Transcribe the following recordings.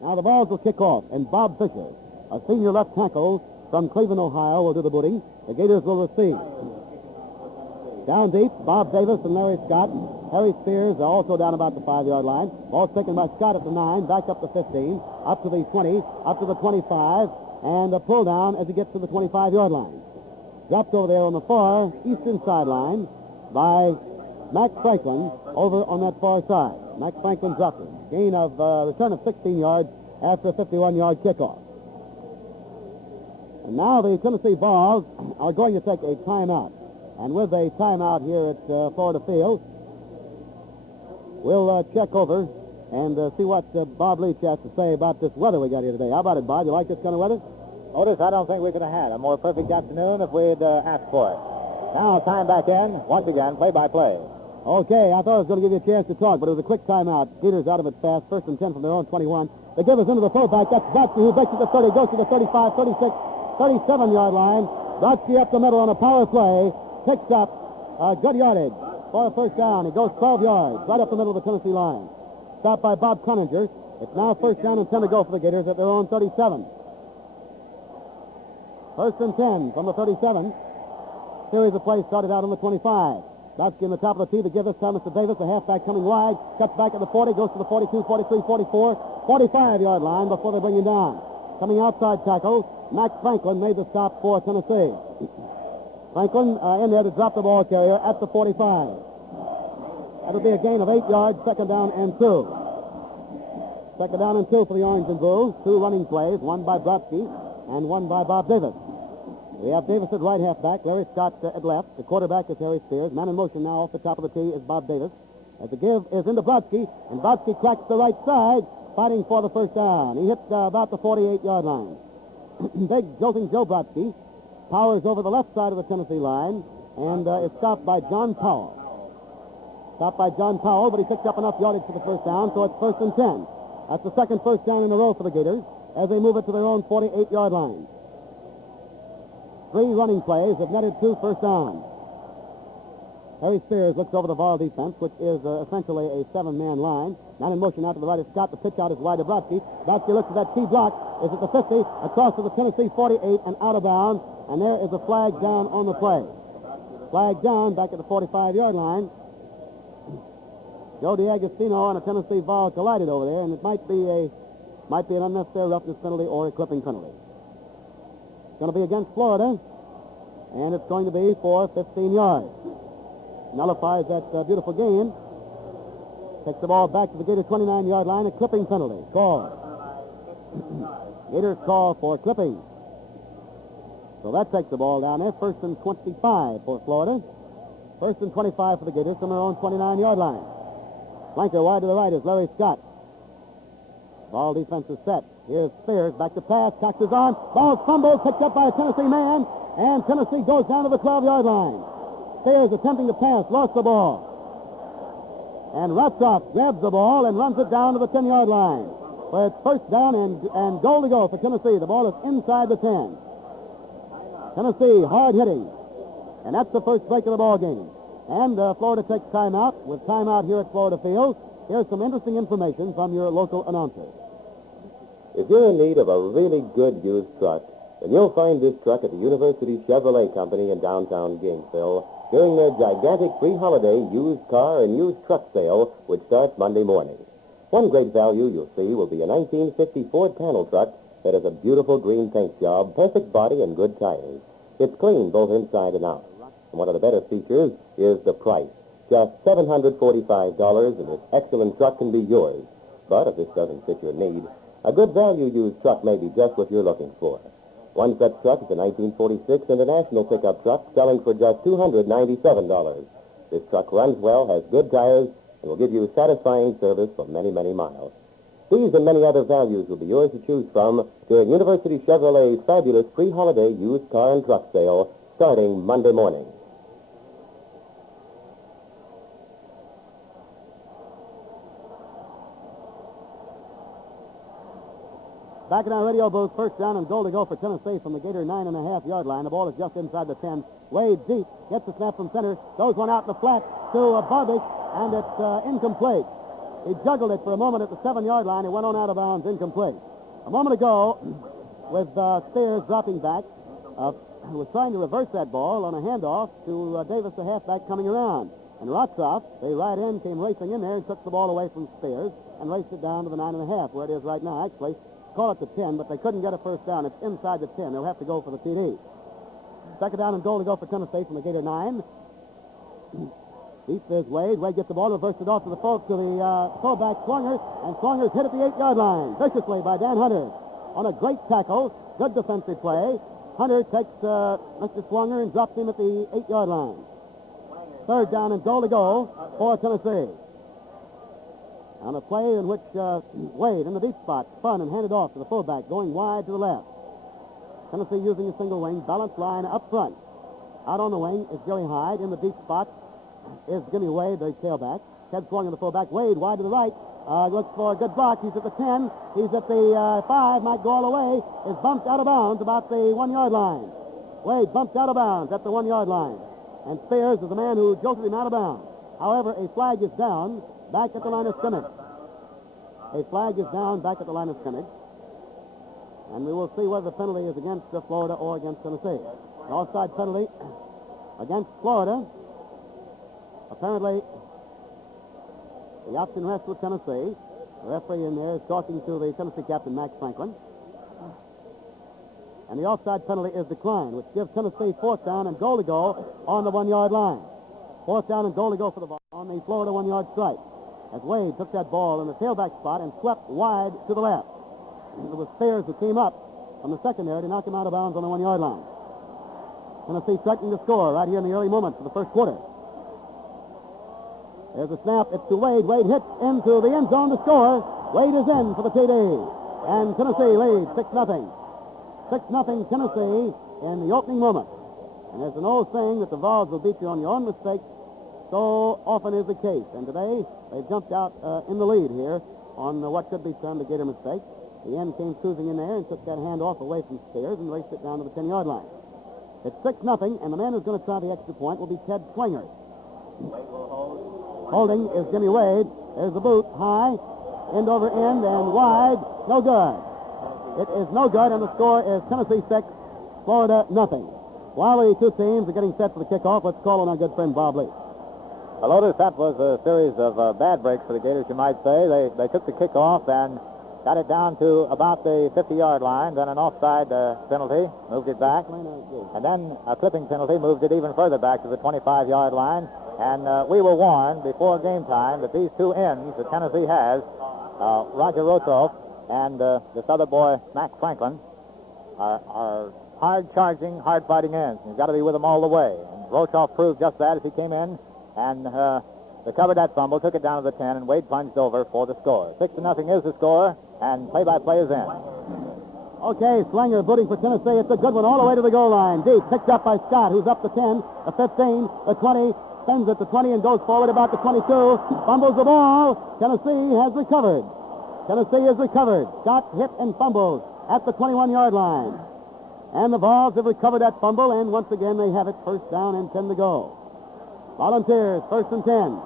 Now the balls will kick off, and Bob Fisher, a senior left tackle from Cleveland, Ohio, will do the booting. The Gators will receive. Down deep, Bob Davis and Larry Scott. Harry Spears are also down about the 5-yard line. Ball's taken by Scott at the 9, back up to 15, up to the 20, up to the 25, and a pull down as he gets to the 25-yard line. Dropped over there on the far eastern sideline by Mac Franklin over on that far side. Mac Franklin dropped it. Gain of return of 16 yards after a 51-yard kickoff. And now the Tennessee Vols are going to take a timeout. And with a timeout here at Florida Field, we'll check over and see what Bob Leach has to say about this weather we got here today. How about it, Bob? You like this kind of weather? Otis, I don't think we could have had a more perfect afternoon if we'd asked for it. Now, time back in. Once again, play-by-play. Okay, I thought I was going to give you a chance to talk, but it was a quick timeout. Gators out of it fast. First and 10 from their own 21. They give us into the fullback. That's Brodsky, who breaks it to 30, goes to the 35, 36, 37-yard line. Brodsky up the middle on a power play. Picks up good yardage for a first down. He goes 12 yards right up the middle of the Tennessee line. Stopped by Bob Cloninger. It's now first down and 10 to go for the Gators at their own 37. First and 10 from the 37. Series of plays started out on the 25. Brodsky in the top of the tee to give this time to Davis, the halfback coming wide. Cuts back at the 40, goes to the 42, 43, 44, 45-yard line before they bring him down. Coming outside tackle, Mac Franklin made the stop for Tennessee. Franklin in there to drop the ball carrier at the 45. That'll be a gain of 8 yards, second down and 2. Second down and 2 for the Orange and Blue. 2 running plays, one by Brodsky and one by Bob Davis. We have Davis at right halfback, Larry Scott at left. The quarterback is Harry Spears. Man in motion now off the top of the tee is Bob Davis. As the give is into Brodsky, and Brodsky cracks the right side, fighting for the first down. He hit about the 48-yard line. Big jolting Joe Brodsky powers over the left side of the Tennessee line and is stopped by John Powell. Stopped by John Powell, but he picked up enough yardage for the first down, so it's first and 10. That's the second first down in a row for the Gators as they move it to their own 48-yard line. 3 running plays have netted 2 first downs. Harry Spears looks over the Vol defense, which is essentially a 7-man line. Man in motion out to the right of Scott. The pitch out is wide to Brodsky. Brodsky looks at that key block. Is at the 50, across to the Tennessee 48, and out of bounds. And there is a flag down on the play. Flag down back at the 45-yard line. Joe DiAgostino and a Tennessee Vol collided over there, and it might be an unnecessary roughness penalty or a clipping penalty. It's going to be against Florida, and it's going to be for 15 yards. Nullifies that beautiful gain. Takes the ball back to the Gator 29-yard line. A clipping penalty called. Gators call for clipping. So that takes the ball down there. First and 25 for Florida. First and 25 for the Gators from their own 29-yard line. Flanker wide to the right is Larry Scott. Ball defense is set. Here's Spears. Back to pass. Catches on. Ball fumbled. Picked up by a Tennessee man. And Tennessee goes down to the 12-yard line. Spears attempting to pass. Lost the ball. And Rotroff grabs the ball and runs it down to the 10-yard line. Where it's first down and goal to go for Tennessee. The ball is inside the 10. Tennessee hard hitting. And that's the first break of the ball game. And Florida takes timeout. With timeout here at Florida Field, here's some interesting information from your local announcer. If you're in need of a really good used truck, then you'll find this truck at the University Chevrolet Company in downtown Gainesville during their gigantic pre-holiday used car and used truck sale, which starts Monday morning. One great value you'll see will be a 1950 Ford panel truck that has a beautiful green paint job, perfect body, and good tires. It's clean both inside and out. And one of the better features is the price. Just $745, and this excellent truck can be yours. But if this doesn't fit your need, a good value used truck may be just what you're looking for. One such truck is a 1946 International pickup truck selling for just $297. This truck runs well, has good tires, and will give you satisfying service for many, many miles. These and many other values will be yours to choose from during University Chevrolet's fabulous pre-holiday used car and truck sale starting Monday morning. Back in our radio booth, first down and goal to go for Tennessee from the Gator 9.5-yard line. The ball is just inside the 10. Wade deep, gets the snap from center, throws one out in the flat to Barbic, and it's incomplete. He juggled it for a moment at the 7-yard line. It went on out of bounds, incomplete. A moment ago, with Spears dropping back, was trying to reverse that ball on a handoff to Davis, the halfback, coming around. And Rotzoff, the right end, came racing in there and took the ball away from Spears and raced it down to the 9.5, where it is right now. Actually, call it the 10, but they couldn't get a first down. It's inside the 10. They'll have to go for the TD. Second down and goal to go for Tennessee from the Gator 9. Deep is Wade. Wade gets the ball, reversed it off to the fullback Swonger, and Swonger's hit at the 8-yard line, viciously by Dan Hunter on a great tackle. Good defensive play. Hunter takes Mr. Swonger and drops him at the 8-yard line. Third down and goal to go for Tennessee. On a play in which Wade in the deep spot spun and handed off to the fullback, going wide to the left. Tennessee using a single wing, balanced line up front. Out on the wing is Jerry Hyde. In the deep spot is Jimmy Wade, the tailback. Ted Swonger, the fullback. Wade wide to the right. Looks for a good block. He's at the 10. He's at the 5. Might go all the way. Is bumped out of bounds about the 1-yard line. Wade bumped out of bounds at the 1-yard line. And Spears is the man who jolted him out of bounds. However, a flag is down back at the line of scrimmage. A flag is down back at the line of scrimmage. And we will see whether the penalty is against Florida or against Tennessee. An offside penalty against Florida. Apparently, the option rests with Tennessee. The referee in there is talking to the Tennessee captain, Max Franklin. And the offside penalty is declined, which gives Tennessee fourth down and goal to go on the 1-yard line. Fourth down and goal to go for the ball on the Florida 1-yard stripe. As Wade took that ball in the tailback spot and swept wide to the left. It was Spears who came up from the secondary to knock him out of bounds on the 1-yard line. Tennessee threatening to score right here in the early moments of the first quarter. There's a snap. It's to Wade. Wade hits into the end zone to score. Wade is in for the TD. And Tennessee leads 6-0. 6-0 Tennessee in the opening moment. And there's an old saying that the Vols will beat you on your own mistakes. So often is the case. And today, they jumped out in the lead here on what could be termed a Gator mistake. The end came cruising in there and took that handoff away from Spears and raced it down to the 10-yard line. It's 6-0, and the man who's going to try the extra point will be Ted Swinger. Holding is Jimmy Wade. There's the boot, high, end over end, and wide. No good. It is no good, and the score is Tennessee 6, Florida nothing. While the two teams are getting set for the kickoff, let's call on our good friend Bob Lee. Well, Otis, that was a series of bad breaks for the Gators, you might say. They took the kickoff and got it down to about the 50-yard line, then an offside penalty, moved it back, and then a clipping penalty moved it even further back to the 25-yard line. And we were warned before game time that these two ends that Tennessee has, Roger Rotoff and this other boy, Mac Franklin, are hard-charging, hard-fighting ends. You've got to be with them all the way. And Rotoff proved just that as he came in and recovered that fumble, took it down to the 10, and Wade plunged over for the score. 6-0 is the score, and play-by-play is in. Okay, Slinger booting for Tennessee. It's a good one all the way to the goal line. Deep, picked up by Scott, who's up the 10, the 15, the 20, sends it to 20 and goes forward about the 22, fumbles the ball. Tennessee has recovered. Tennessee has recovered. Scott hit and fumbles at the 21-yard line. And the Vols have recovered that fumble, and once again they have it, first down and 10 to go. Volunteers, first and 10.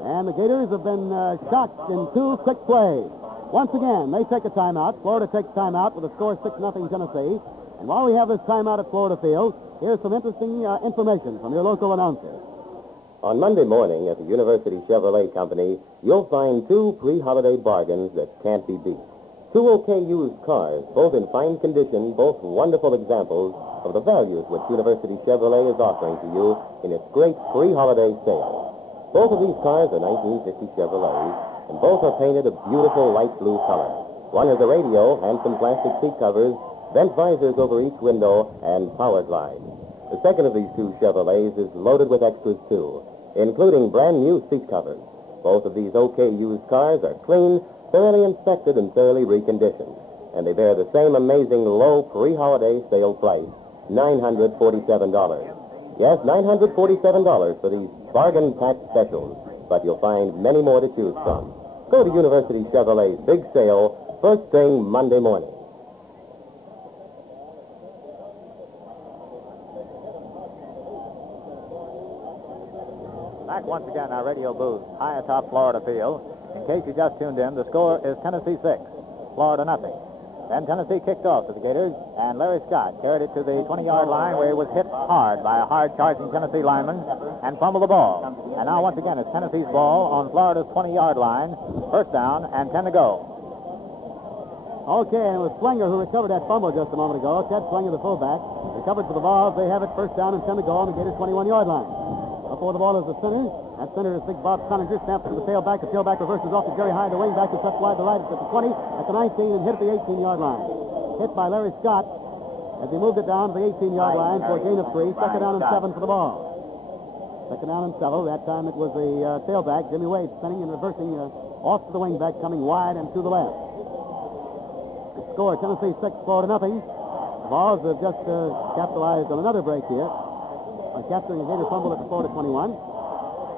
And the Gators have been shocked in two quick plays. Once again, they take a timeout. Florida takes timeout with a score 6-0 Tennessee. And while we have this timeout at Florida Field, here's some interesting information from your local announcer. On Monday morning at the University Chevrolet Company, you'll find two pre-holiday bargains that can't be beat. Two okay used cars, both in fine condition, both wonderful examples of the values which University Chevrolet is offering to you in its great pre-holiday sale. Both of these cars are 1950 Chevrolets, and both are painted a beautiful light blue color. One has a radio, handsome plastic seat covers, vent visors over each window, and power glides. The second of these two Chevrolets is loaded with extras, too, including brand new seat covers. Both of these okay used cars are clean, thoroughly inspected, and thoroughly reconditioned. And they bear the same amazing low pre-holiday sale price, $947. Yes, $947 for these bargain-packed specials. But you'll find many more to choose from. Go to University Chevrolet's big sale first thing Monday morning. Back once again in our radio booth, high atop Florida Field. In case you just tuned in, the score is Tennessee 6, Florida nothing. Then Tennessee kicked off to the Gators, and Larry Scott carried it to the 20-yard line where he was hit hard by a hard-charging Tennessee lineman and fumbled the ball. And now once again it's Tennessee's ball on Florida's 20-yard line. First down and 10 to go. Okay, and it was Slinger who recovered that fumble just a moment ago. Ted Slinger, the fullback, recovered for the Vols. They have it first down and 10 to go on the Gators' 21-yard line. Before the ball is the center. That center is big Bob Coninger. Snaps to the tailback. The tailback reverses off to Jerry Hyde. The wingback is left wide to right. It's at the 20, at the 19, and hit at the 18-yard line. Hit by Larry Scott as he moved it down to the 18-yard line for a gain of 3. Second down and 7 for the ball. Second down and 7. That time it was the tailback, Jimmy Wade, spinning and reversing off to the wingback, coming wide and to the left. The score, Tennessee 6, Florida nothing. The Vols have just capitalized on another break here by capturing a Gator fumble at the Florida 21.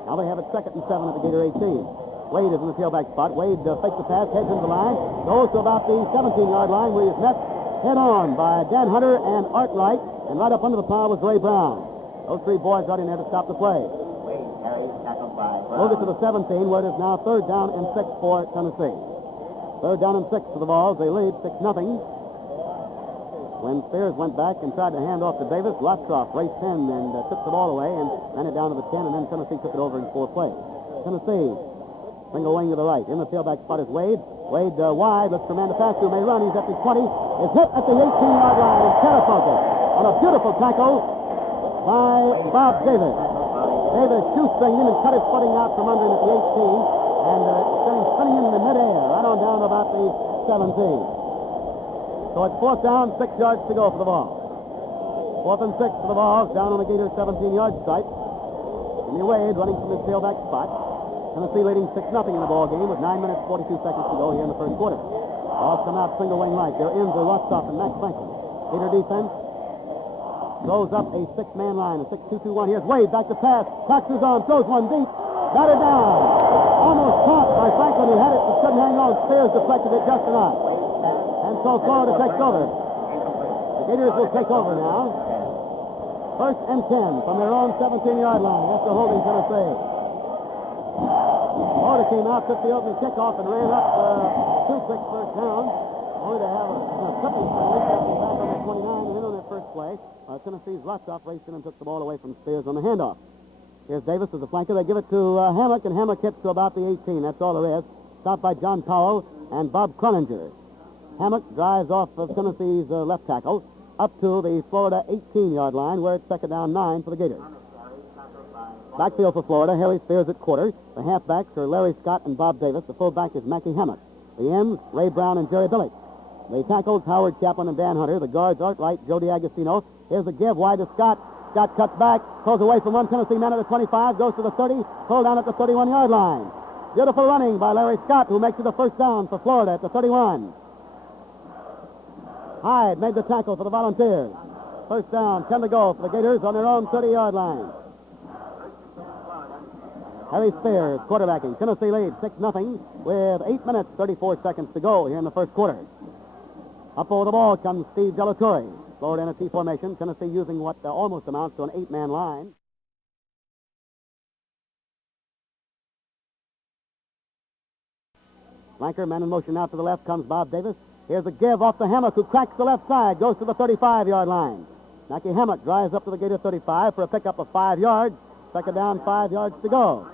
Now they have it second and 7 at the Gator 18. Wade is in the tailback spot. Wade fakes the pass, heads into the line, goes to about the 17-yard line where he's met head-on by Dan Hunter and Art Wright, and right up under the pile was Ray Brown. Those three boys got in there to stop the play. Move it to the 17, where it is now third down and 6 for Tennessee. Third down and 6 for the Vols. They lead 6-0. When Spears went back and tried to hand off to Davis, Lottroff raced in and took the ball away and ran it down to the 10, and then Tennessee took it over in 4 plays. Tennessee, single wing to the right. In the tailback spot is Wade. Wade wide, looks for a man to pass to, may run. He's at the 20, is hit at the 18-yard line and catapulted on a beautiful tackle by Bob Davis. Davis shoestringed him and cut his footing out from under him at the 18, and sent him spinning in the midair, right on down to about the 17. So it's 4th down, 6 yards to go for the ball. 4th and 6 for the Vols, down on the Gators' 17-yard stripe. Jimmy Wade running from his tailback spot. Tennessee leading 6-0 in the ball game with 9 minutes, 42 seconds to go here in the first quarter. Vols come out single wing right. Their ends are Rostoff and Max Franklin. Gator defense throws up a 6-man line, a 6-2-2-1. Here's Wade, back to pass. Cox is on, throws one deep. Got it down. Almost caught by Franklin, who had it, but couldn't hang on. Spears deflected it just enough. And so Florida takes over. The Gators will take over now. First and 10 from their own 17-yard line after holding Tennessee. Florida came out, took the opening kickoff, and ran up 2 quick first down. Only to have a triple penalty back on the 29, and then on their first play, Tennessee's Rostoff raced in and took the ball away from Spears on the handoff. Here's Davis as a flanker. They give it to Hammock, and Hammock hits to about the 18. That's all there is. Stopped by John Powell and Bob Croninger. Hammock drives off of Tennessee's left tackle up to the Florida 18-yard line, where it's second down 9 for the Gators. Backfield for Florida, Harry Spears at quarter. The halfbacks are Larry Scott and Bob Davis. The fullback is Mackie Hammock. The ends, Ray Brown and Jerry Billick. The tackles, Howard Chaplin and Dan Hunter. The guards, Art Wright, Joe D'Agostino. Here's a give wide to Scott. Scott cuts back, pulls away from one Tennessee man at the 25, goes to the 30, pulled down at the 31-yard line. Beautiful running by Larry Scott, who makes it a first down for Florida at the 31. Hyde made the tackle for the Volunteers. First down, 10 to go for the Gators on their own 30-yard line. Harry Spears quarterbacking. Tennessee leads 6-0 with 8 minutes, 34 seconds to go here in the first quarter. Up over the ball comes Steve Delatorre. Florida in a T formation. Tennessee using what almost amounts to an 8-man line. Flanker, man in motion out to the left, comes Bob Davis. Here's a give off the Hammock, who cracks the left side, goes to the 35-yard line. Mackie Hammock drives up to the Gator 35 for a pickup of 5 yards. Second down, 5 yards to go.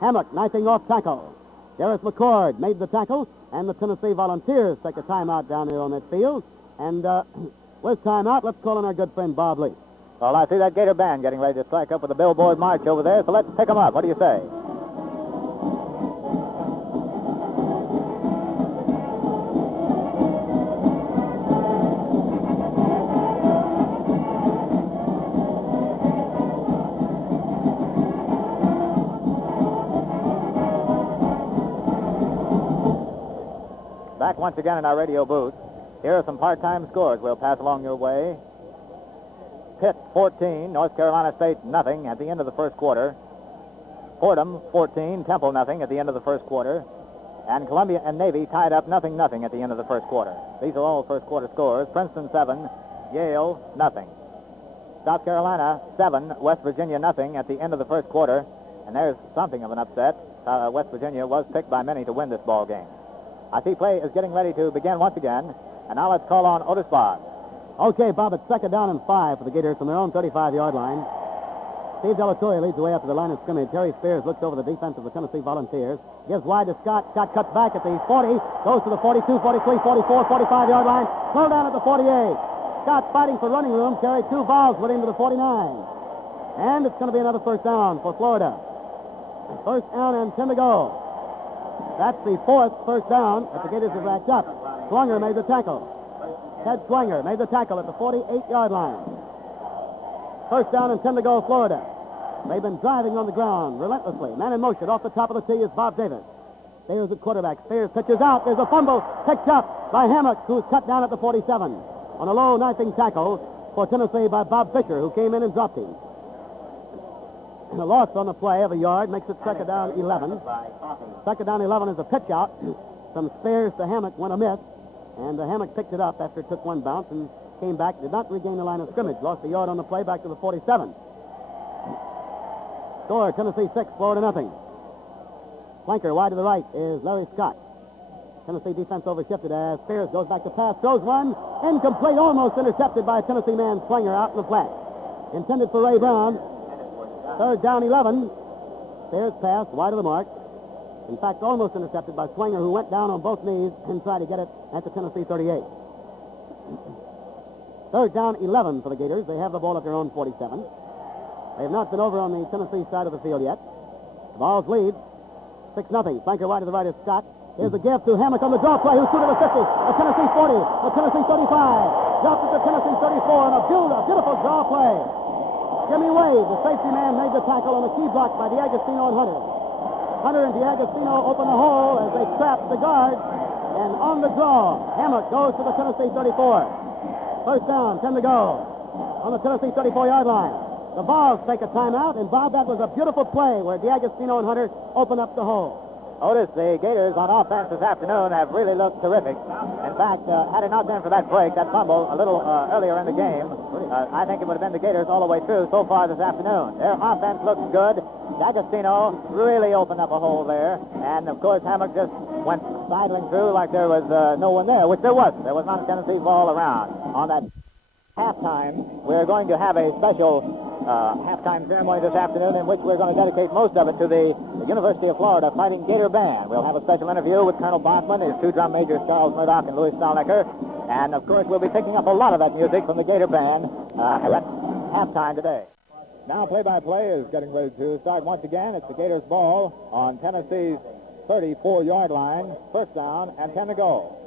Hammock knifing off tackle. Gareth McCord made the tackle, and the Tennessee Volunteers take a timeout down here on that field. And with timeout, let's call on our good friend Bob Lee. Well, I see that Gator band getting ready to strike up with the billboard march over there, so let's pick them up. What do you say? Back once again in our radio booth. Here are some part-time scores we'll pass along your way. Pitt 14, North Carolina State nothing at the end of the first quarter. Fordham 14, Temple nothing at the end of the first quarter. And Columbia and Navy tied up 0-0 at the end of the first quarter. These are all first quarter scores. Princeton 7, Yale nothing. South Carolina 7, West Virginia nothing at the end of the first quarter. And And there's something of an upset. West Virginia was picked by many to win this ball game. I see play is getting ready to begin once again. And now let's call on Otis Boggs. Okay, Bob, it's 2nd down and 5 for the Gators from their own 35-yard line. Steve Delatorre leads the way up to the line of scrimmage. Terry Spears looks over the defense of the Tennessee Volunteers. Gives wide to Scott. Scott cuts back at the 40. Goes to the 42, 43, 44, 45-yard line. Slow down at the 48. Scott fighting for running room. Carried 2 balls with him to the 49. And it's going to be another first down for Florida. First down and 10 to go. That's the 4th first down that the Gators have racked up. Swanger made the tackle. Ted Swanger made the tackle at the 48-yard line. First down and 10 to go, Florida. They've been driving on the ground relentlessly. Man in motion off the top of the tee is Bob Davis. Spears at quarterback. Spears pitches out. There's a fumble picked up by Hammock, who's cut down at the 47 on a low knifing tackle for Tennessee by Bob Fisher, who came in and dropped him. And a loss on the play of a yard makes it 2nd down 11. 2nd down 11 is a pitch out from Spears to Hammock when a miss. And Hammock picked it up after it took one bounce and came back, did not regain the line of scrimmage. Lost a yard on the play back to the 47. Score, Tennessee 6, Florida nothing. Flanker wide to the right is Larry Scott. Tennessee defense overshifted as Spears goes back to pass, throws one, incomplete, almost intercepted by a Tennessee man, Swanger out in the flat. Intended for Ray Brown. 3rd down 11. Spears pass wide of the mark. In fact, almost intercepted by Swanger, who went down on both knees and tried to get it at the Tennessee 38. 3rd down 11 for the Gators. They have the ball at their own 47. They have not been over on the Tennessee side of the field yet. The Vols lead 6-0. Flanker wide to the right is Scott. Here's a give to Hammock on the draw play, who's through to the 50, the Tennessee 40, the Tennessee 35. Drops at the Tennessee 34 on a beautiful draw play. Jimmy Wade, the safety man, made the tackle on a key block by DiAgostino and Hunter. Hunter and DiAgostino open the hole as they trap the guard. And on the draw, Hammock goes to the Tennessee 34. First down, 10 to go on the Tennessee 34-yard line. The Vols take a timeout, and Bob, that was a beautiful play where DiAgostino and Hunter open up the hole. Otis, the Gators on offense this afternoon have really looked terrific. In fact, had it not been for that break, that fumble a little earlier in the game, I think it would have been the Gators all the way through so far this afternoon. Their offense looks good. D'Agostino really opened up a hole there. And, of course, Hammock just went sidling through like there was no one there, which there wasn't. There was not a Tennessee ball around. On that halftime, we're going to have a special halftime ceremony this afternoon in which we're going to dedicate most of it to the University of Florida Fighting Gator Band. We'll have a special interview with Colonel Bosman, his 2 drum majors, Charles Murdoch and Louis Stalnecker. And, of course, we'll be picking up a lot of that music from the Gator Band at halftime today. Now play-by-play is getting ready to start once again. It's the Gators' ball on Tennessee's 34-yard line. First down and 10 to go.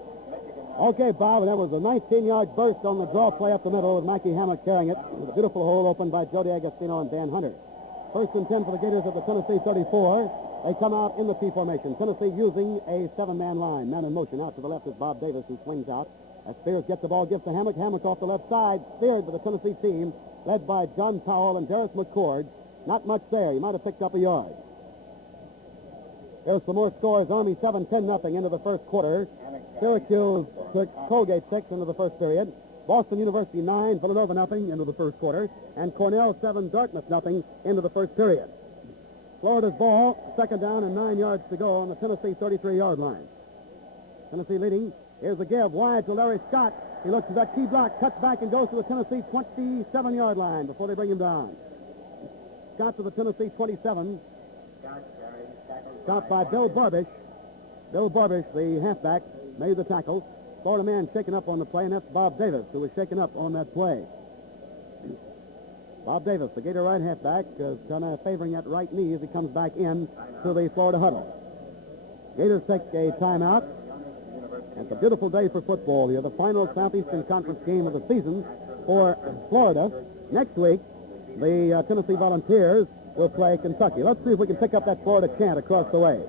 Okay, Bob, and that was a 19-yard burst on the draw play up the middle with Mikey Hammock carrying it. With a beautiful hole opened by Joe DiAgostino and Dan Hunter. First and 10 for the Gators at the Tennessee 34. They come out in the T formation. Tennessee using a 7-man line. Man in motion out to the left is Bob Davis, who swings out. As Spears gets the ball, gives to Hammock. Hammock off the left side. Steered by the Tennessee team, led by John Powell and Darius McCord. Not much there. He might have picked up a yard. There's some more scores. Army 7, 10-0 into the first quarter. Syracuse took Colgate 6 into the first period. Boston University 9, Villanova 0 into the first quarter. And Cornell 7, Dartmouth 0 into the first period. Florida's ball, 2nd down and 9 yards to go on the Tennessee 33-yard line. Tennessee leading. Here's the give wide to Larry Scott. He looks at that key block, cuts back and goes to the Tennessee 27-yard line before they bring him down. Scott to the Tennessee 27. Stopped by Bill Barbish. Bill Barbish, the halfback, made the tackle. Florida man shaken up on the play, and that's Bob Davis, who was shaken up on that play. Bob Davis, the Gator right halfback, is kind of favoring that right knee as he comes back in to the Florida huddle. Gators take a timeout. It's a beautiful day for football here, the final Southeastern Conference game of the season for Florida. Next week, the Tennessee Volunteers will play Kentucky. Let's see if we can pick up that Florida chant across the way.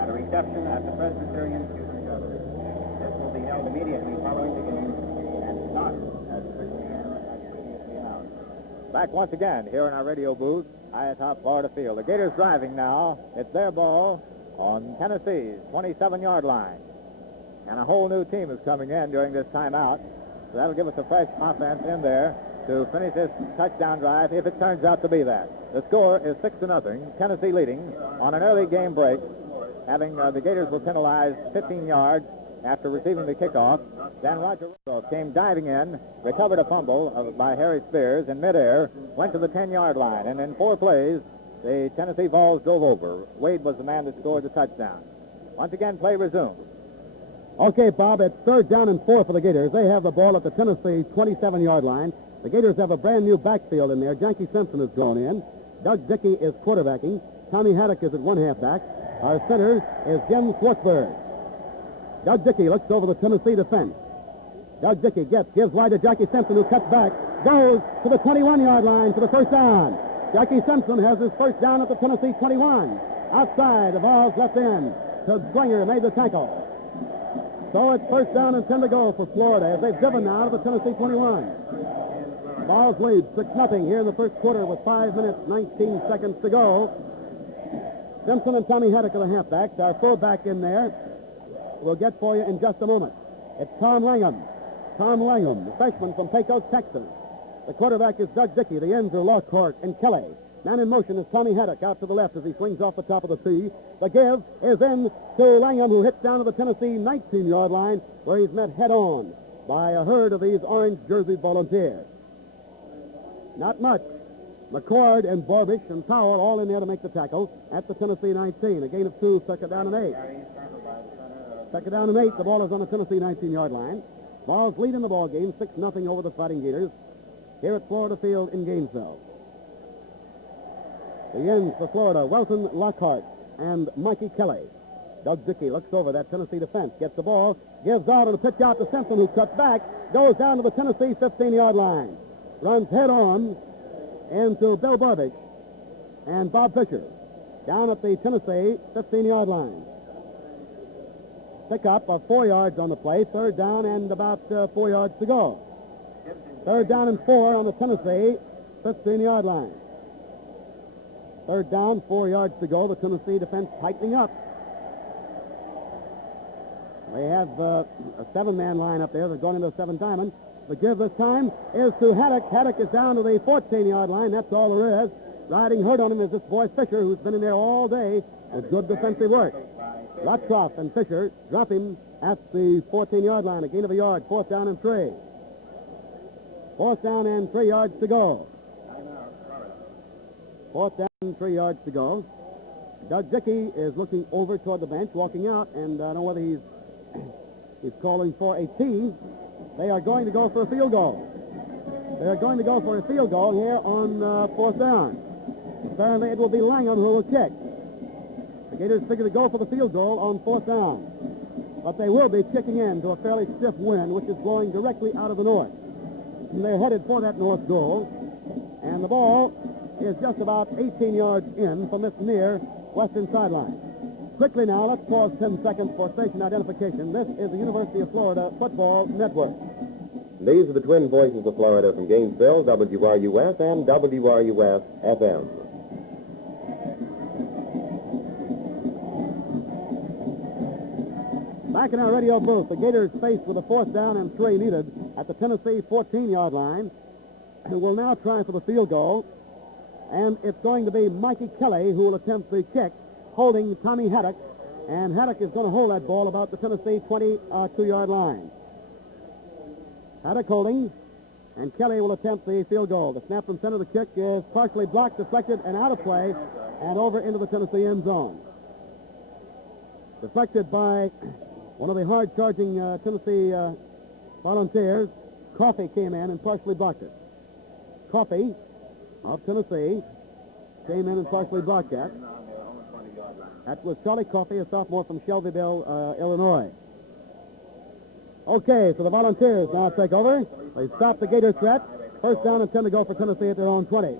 At a reception at the Presbyterian Student Gallery. This will be held immediately following the game and not as quickly as previously announced. Back once again here in our radio booth, high atop Florida Field. The Gators driving now. It's their ball on Tennessee's 27-yard line. And a whole new team is coming in during this timeout. So that'll give us a fresh offense in there to finish this touchdown drive if it turns out to be that. The score is 6-0. Tennessee leading on an early game break, having the Gators were penalized 15 yards after receiving the kickoff. Then Roger Randolph came diving in, recovered a fumble by Harry Spears in midair, went to the 10-yard line, and in 4 plays, the Tennessee Vols drove over. Wade was the man that scored the touchdown. Once again, play resumed. Okay, Bob, it's 3rd down and 4 for the Gators. They have the ball at the Tennessee 27-yard line. The Gators have a brand-new backfield in there. Jackie Simpson has gone in. Doug Dickey is quarterbacking. Tommy Haddock is at one halfback. Our center is Jim Schwartzberg. Doug Dickey looks over the Tennessee defense. Doug Dickey gives wide to Jackie Simpson, who cuts back, goes to the 21-yard line for the first down. Jackie Simpson has his first down at the Tennessee 21. Outside, the Vols left end. So Springer made the tackle. So it's 1st down and 10 to go for Florida as they've driven now to the Tennessee 21. Vols lead 6-0 here in the first quarter with 5 minutes, 19 seconds to go. Simpson and Tommy Haddock are the halfbacks. Our fullback in there we'll get for you in just a moment. It's Tom Langham. Tom Langham, the freshman from Pecos, Texas. The quarterback is Doug Dickey. The ends are Lockhart and Kelly. Man in motion is Tommy Haddock out to the left as he swings off the top of the tee. The give is in to Langham, who hits down to the Tennessee 19-yard line, where he's met head-on by a herd of these orange jersey volunteers. Not much. McCord and Borbish and Powell all in there to make the tackle at the Tennessee 19. A gain of 2, 2nd down and 8. 2nd down and 8. The ball is on the Tennessee 19-yard line. Vols lead in the ball game, 6-0 over the Fighting Gators here at Florida Field in Gainesville. The ends for Florida, Welton, Lockhart, and Mikey Kelly. Doug Dickey looks over that Tennessee defense, gets the ball, gives out on a pitch out to Simpson, who cuts back, goes down to the Tennessee 15-yard line, runs head-on into Bill Borbish and Bob Fisher down at the Tennessee 15-yard line. Pickup of 4 yards on the play, 3rd down and about 4 yards to go. 3rd down and 4 on the Tennessee 15-yard line. 3rd down, 4 yards to go. The Tennessee defense tightening up. They have a 7-man line up there. They're going into a 7-diamond. The give this time is to Haddock. Haddock is down to the 14-yard line. That's all there is. Riding hurt on him is this boy Fisher, who's been in there all day with good defensive work. Lottroff and Fisher drop him at the 14-yard line. A gain of a yard. 4th down and 3. 4th down and 3 yards to go. 4th down and 3 yards to go. Doug Dickey is looking over toward the bench, walking out, and I don't know whether he's calling for a tee. They are going to go for a field goal. They are going to go for a field goal here on 4th down. Apparently it will be Langham who will kick. The Gators figure to go for the field goal on 4th down. But they will be kicking in to a fairly stiff wind, which is blowing directly out of the north. And they're headed for that north goal. And the ball is just about 18 yards in from this near western sideline. Quickly now, let's pause 10 seconds for station identification. This is the University of Florida Football Network. These are the twin voices of Florida from Gainesville, WRUF and WRUF-FM. Back in our radio booth, the Gators faced with a 4th down and 3 needed at the Tennessee 14-yard line, and will now try for the field goal. And it's going to be Mikey Kelly who will attempt the kick, holding Tommy Haddock, and Haddock is going to hold that ball about the Tennessee 22-yard line. Haddock holding, and Kelly will attempt the field goal. The snap from center, the kick is partially blocked, deflected, and out of play, and over into the Tennessee end zone. Deflected by one of the hard-charging Tennessee volunteers. Coffey came in and partially blocked it. Coffey of Tennessee came in and partially blocked that. That was Charlie Coffey, a sophomore from Shelbyville, Illinois. Okay, so the Volunteers now take over. They stop the Gator threat. 1st down and 10 to go for Tennessee at their own 20.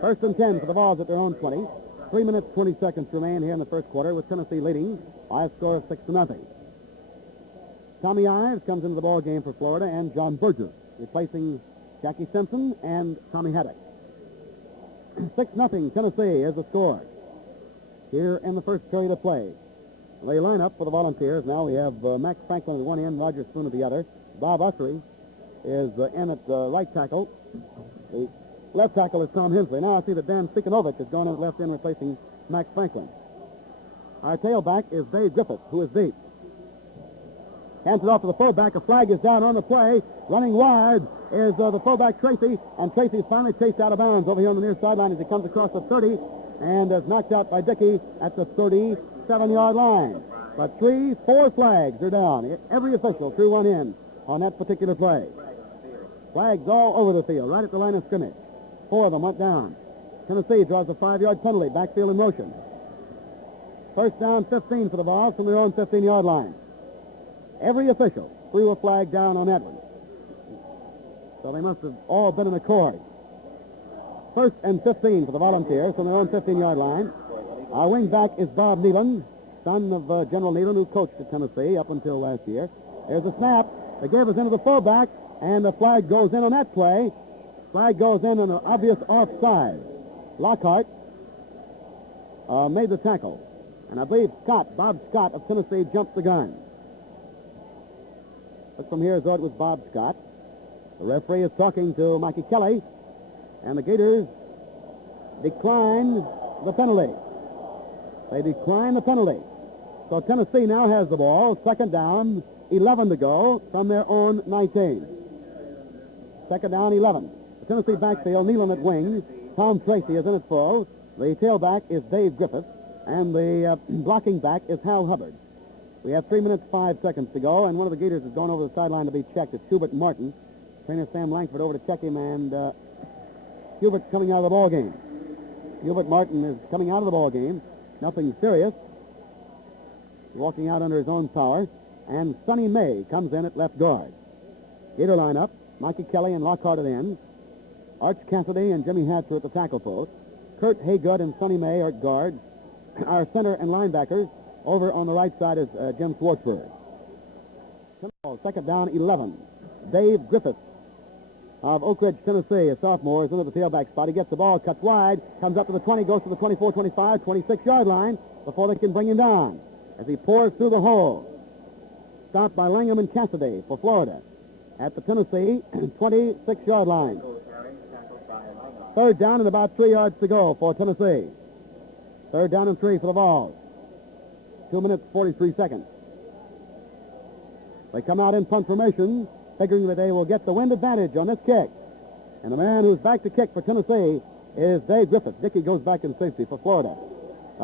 1st and 10 for the Vols at their own 20. 3 minutes, 20 seconds remain here in the first quarter with Tennessee leading by a score of 6-0. Tommy Ives comes into the ball game for Florida, and John Burgess replacing Jackie Simpson and Tommy Haddock. 6-0 Tennessee is the score here in the first period of play. They line up for the Volunteers. Now we have Max Franklin at one end, Roger Spoon at the other, Bob Ussery is in at the right tackle. The left tackle is Tom Hensley. Now I see that Dan Sikanovic is going on at left end replacing Max Franklin. Our tailback is Dave Griffith, who is deep. Hands it off to the fullback. A flag is down on the play. Running wide is the fullback Tracy, and Tracy's finally chased out of bounds over here on the near sideline as he comes across the 30 and is knocked out by Dickey at the 37-yard line. But 4 flags are down. Every official threw one in on that particular play. Flags all over the field, right at the line of scrimmage. 4 of them went down. Tennessee draws a 5-yard penalty, backfield in motion. First down, 15 for the Vols from their own 15-yard line. Every official threw a flag down on that one. So they must have all been in accord. First and 15 for the Volunteers from their own 15-yard line. Our wing-back is Bob Nealon, son of General Nealon, who coached at Tennessee up until last year. There's a snap. They gave us into the fullback, and the flag goes in on that play. Flag goes in on an obvious offside. Lockhart made the tackle. And I believe Bob Scott of Tennessee jumped the gun. Look from here as though it was Bob Scott. The referee is talking to Mikey Kelly, and the Gators decline the penalty. They decline the penalty. So Tennessee now has the ball. Second down, 11 to go from their own 19. Second down, 11. The Tennessee backfield, Nealon at wing. Tom Tracy is in at full. The tailback is Dave Griffith, and the blocking back is Hal Hubbard. We have 3 minutes, 5 seconds to go, and one of the Gators is going over the sideline to be checked. It's Hubert Martin. Trainer Sam Langford over to check him, and Hubert's coming out of the ball game. Hubert Martin is coming out of the ball game. Nothing serious. Walking out under his own power. And Sonny May comes in at left guard. Gator lineup, Mikey Kelly and Lockhart at end. Arch Cassidy and Jimmy Hatcher at the tackle post. Kurt Haygood and Sonny May are at guard. Our center and linebackers over on the right side is Jim Schwartzberg. Second down, 11. Dave Griffith of Oak Ridge, Tennessee, a sophomore, is into the tailback spot. He gets the ball, cuts wide, comes up to the 20, goes to the 24, 25, 26-yard line before they can bring him down as he pours through the hole. Stopped by Langham and Cassidy for Florida at the Tennessee 26-yard line. Third down and about 3 yards to go for Tennessee. Third down and 3 for the Vols. 2 minutes, 43 seconds. They come out in punt formation, figuring that they will get the wind advantage on this kick. And the man who's back to kick for Tennessee is Dave Griffith. Dickey goes back in safety for Florida.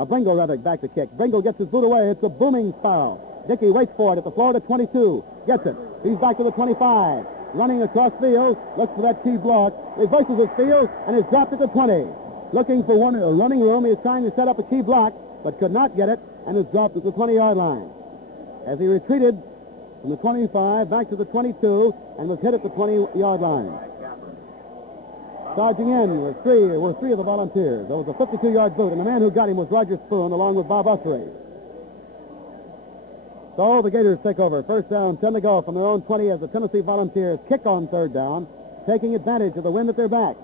Bringle, rather, back to kick. Bringle gets his boot away. It's a booming foul. Dickey waits for it at the Florida 22. Gets it. He's back to the 25. Running across field. Looks for that key block. Reverses his field and is dropped at the 20. Looking for one running room. He is trying to set up a key block, but could not get it and is dropped at the 20-yard line. As he retreated from the 25 back to the 22 and was hit at the 20-yard line. Charging in were three of the Volunteers. There was a 52-yard boot, and the man who got him was Roger Spoon, along with Bob Ussery. So the Gators take over. First down, 10 to go from their own 20 as the Tennessee Volunteers kick on third down, taking advantage of the wind at their back.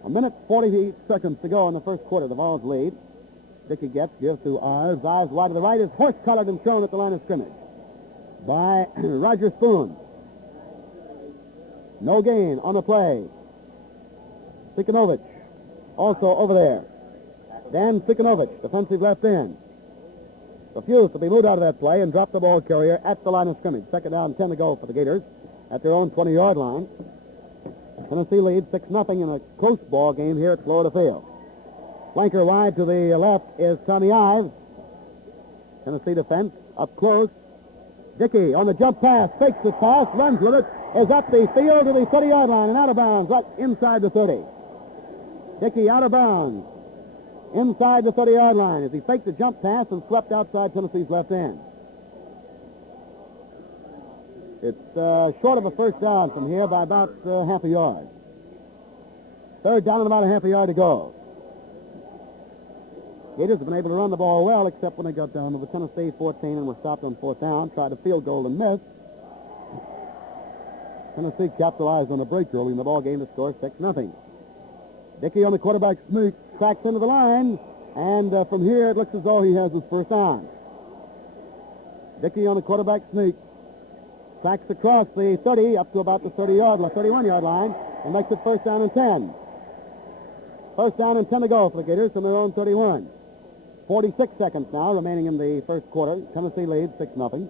1 minute, 48 seconds to go in the first quarter. The Vols lead. Dickey gives to Ives. Ives wide to the right is horse-collared and thrown at the line of scrimmage by Roger Spoon. No gain on the play. Sikanovic also over there. Dan Sikanovic, defensive left end. Refused to be moved out of that play and dropped the ball carrier at the line of scrimmage. Second down, 10 to go for the Gators at their own 20-yard line. Tennessee leads 6-0 in a close ball game here at Florida Field. Flanker wide to the left is Tommy Ives. Tennessee defense up close. Dickey on the jump pass, fakes the toss, runs with it, is up the field to the 30-yard line and out of bounds right inside the 30. Dickey out of bounds inside the 30-yard line as he faked the jump pass and swept outside Tennessee's left end. It's short of a first down from here by about half a yard. Third down and about a half a yard to go. Gators have been able to run the ball well, except when they got down to the Tennessee 14 and were stopped on fourth down, tried a field goal and missed. Tennessee capitalized on a break early in the ball game to score 6-0. Dickey on the quarterback sneak, tracks into the line, and from here it looks as though he has his first down. Dickey on the quarterback sneak. Tracks across the 30 up to about the 31-yard line and makes it first down and 10. First down and 10 to go for the Gators from their own 31. 46 seconds now remaining in the first quarter. Tennessee leads 6-0.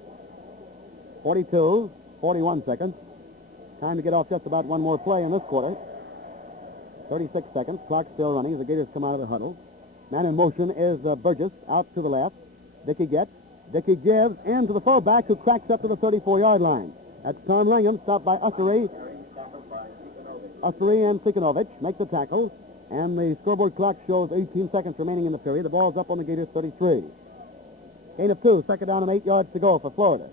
42, 41 seconds. Time to get off just about one more play in this quarter. 36 seconds. Clock still running as the Gators come out of the huddle. Man in motion is Burgess out to the left. Dickey gets. Dickey gives in to the fullback who cracks up to the 34-yard line. That's Tom Langham, stopped by Ussery. Ussery and Sikonovich make the tackle. And the scoreboard clock shows 18 seconds remaining in the period. The ball's up on the Gators 33. Gain of 2, second down and 8 yards to go for Florida.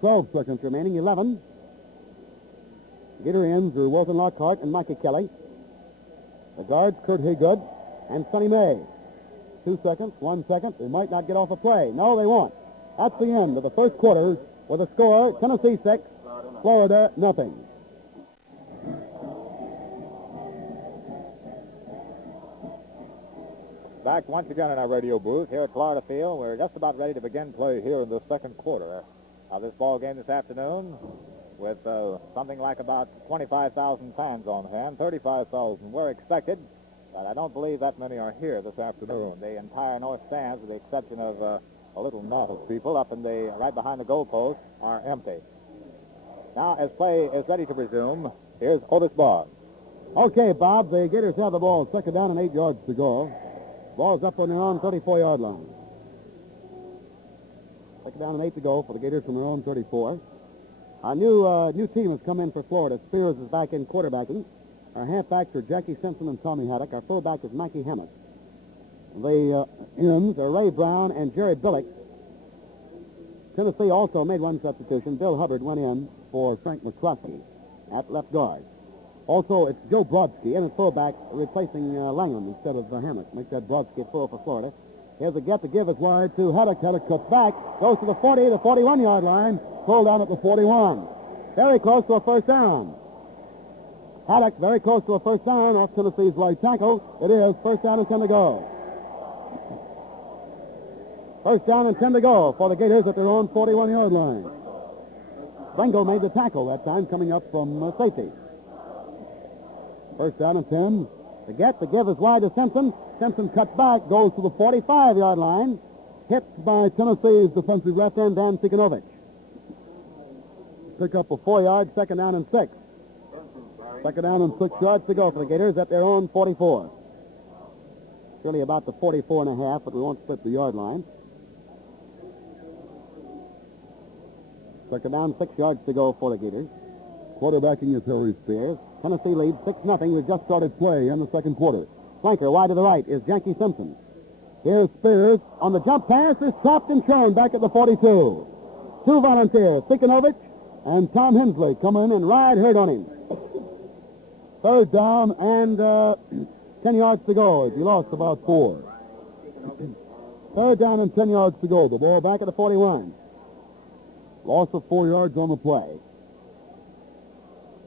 12 seconds remaining, 11. Gator ends are Walton Lockhart and Mikey Kelly. The guards, Kurt Haygood and Sonny May. 2 seconds, 1 second. They might not get off a play. No, they won't. That's the end of the first quarter with a score, Tennessee 6, Florida nothing. Back once again in our radio booth here at Florida Field. We're just about ready to begin play here in the second quarter of this ball game this afternoon with something like about 25,000 fans on hand. 35,000 were expected, but I don't believe that many are here this afternoon. The entire north stands, with the exception of a little knot of people up in the right behind the goalpost, are empty. Now, as play is ready to resume, here's Otis Boggs. Okay, Bob, the Gators have the ball. Second down and 8 yards to go. Ball's up on their own 34-yard line. Second down and 8 to go for the Gators from their own 34. Our new team has come in for Florida. Spears is back in quarterbacking. Our halfbacks are Jackie Simpson and Tommy Haddock. Our fullback is Mackie Hammett. The ends are Ray Brown and Jerry Billick. Tennessee also made one substitution. Bill Hubbard went in for Frank McCroskey at left guard. Also, it's Joe Brodsky in at fullback, replacing Langham instead of Hammett. Makes that Brodsky full for Florida. Here's a get to give is wide to Haddock. Haddock cuts back, goes to the 40, the 41-yard line, pulled down at the 41. Very close to a first down. Haddock very close to a first down off Tennessee's right tackle. It is first down and 10 to go. First down and 10 to go for the Gators at their own 41-yard line. Bringle made the tackle that time, coming up from safety. First down and 10. The get, the give is wide to Simpson. Simpson cuts back, goes to the 45-yard line. Hit by Tennessee's defensive left end, Dan Sikonovich. Pick up a 4-yard, second down and 6. Second down and 6 yards to go for the Gators at their own 44. Really about the 44 and a half, but we won't split the yard line. Second down, 6 yards to go for the Gators. Quarterbacking is Harry Spears. Tennessee leads 6-0. We've just started play in the second quarter. Flanker wide to the right is Jackie Simpson. Here's Spears on the jump pass. Is chopped and thrown back at the 42. 2 volunteers, Sikonovich and Tom Hensley, come in and ride herd on him. Third down and 10 yards to go. He lost about 4. Third down and 10 yards to go. The ball back at the 41. Loss of 4 yards on the play.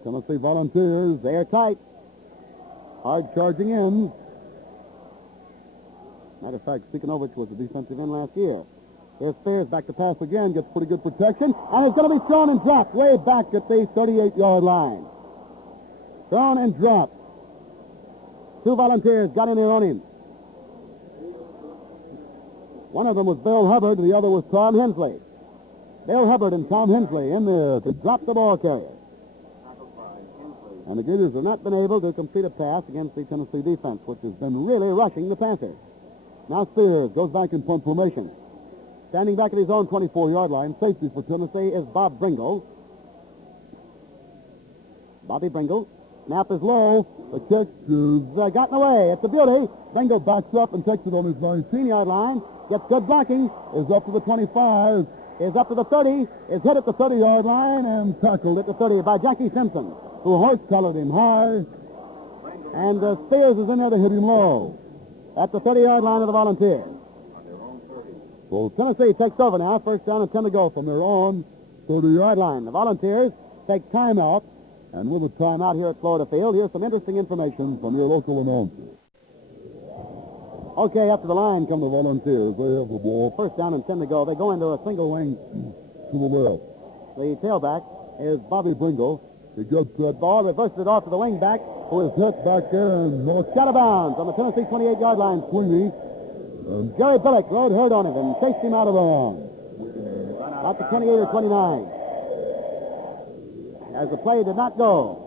Tennessee Volunteers, they're tight. Hard charging in. Matter of fact, Sikonovich was the defensive end last year. Here's Spears back to pass again, gets pretty good protection, and it's going to be thrown and dropped way back at the 38-yard line. Thrown and dropped. 2 Volunteers got in there on him. One of them was Bill Hubbard, the other was Tom Hensley. Bill Hubbard and Tom Hensley in there to drop the ball carrier. And the Gators have not been able to complete a pass against the Tennessee defense, which has been really rushing the passer. Now Spears goes back in punt formation. Standing back at his own 24-yard line, safety for Tennessee is Bob Bringle. Bobby Bringle. Snap is low. The kick is gotten away. It's a beauty. Bringle backs up and takes it on his 19-yard line. Gets good blocking. Is up to the 25. Is up to the 30. Is hit at the 30-yard line and tackled at the 30 by Jackie Simpson, who horse-colored him high. And Spears is in there to hit him low. At the 30-yard line of the Volunteers. So Tennessee takes over now. First down and 10 to go from their own 30-yard line. The Volunteers take timeout. And with a timeout here at Florida Field, here's some interesting information from your local announcer. Okay, up to the line come the Volunteers. They have the ball. First down and 10 to go. They go into a single wing to the left. The tailback is Bobby Bringle. He gets that ball, reverses it off to the wing back, who is hit back there and shot out of bounds on the Tennessee 28-yard line. Sweeney. And Jerry Billick rode hurt on him and chased him out of bounds. About the 28 or 29. As the play did not go.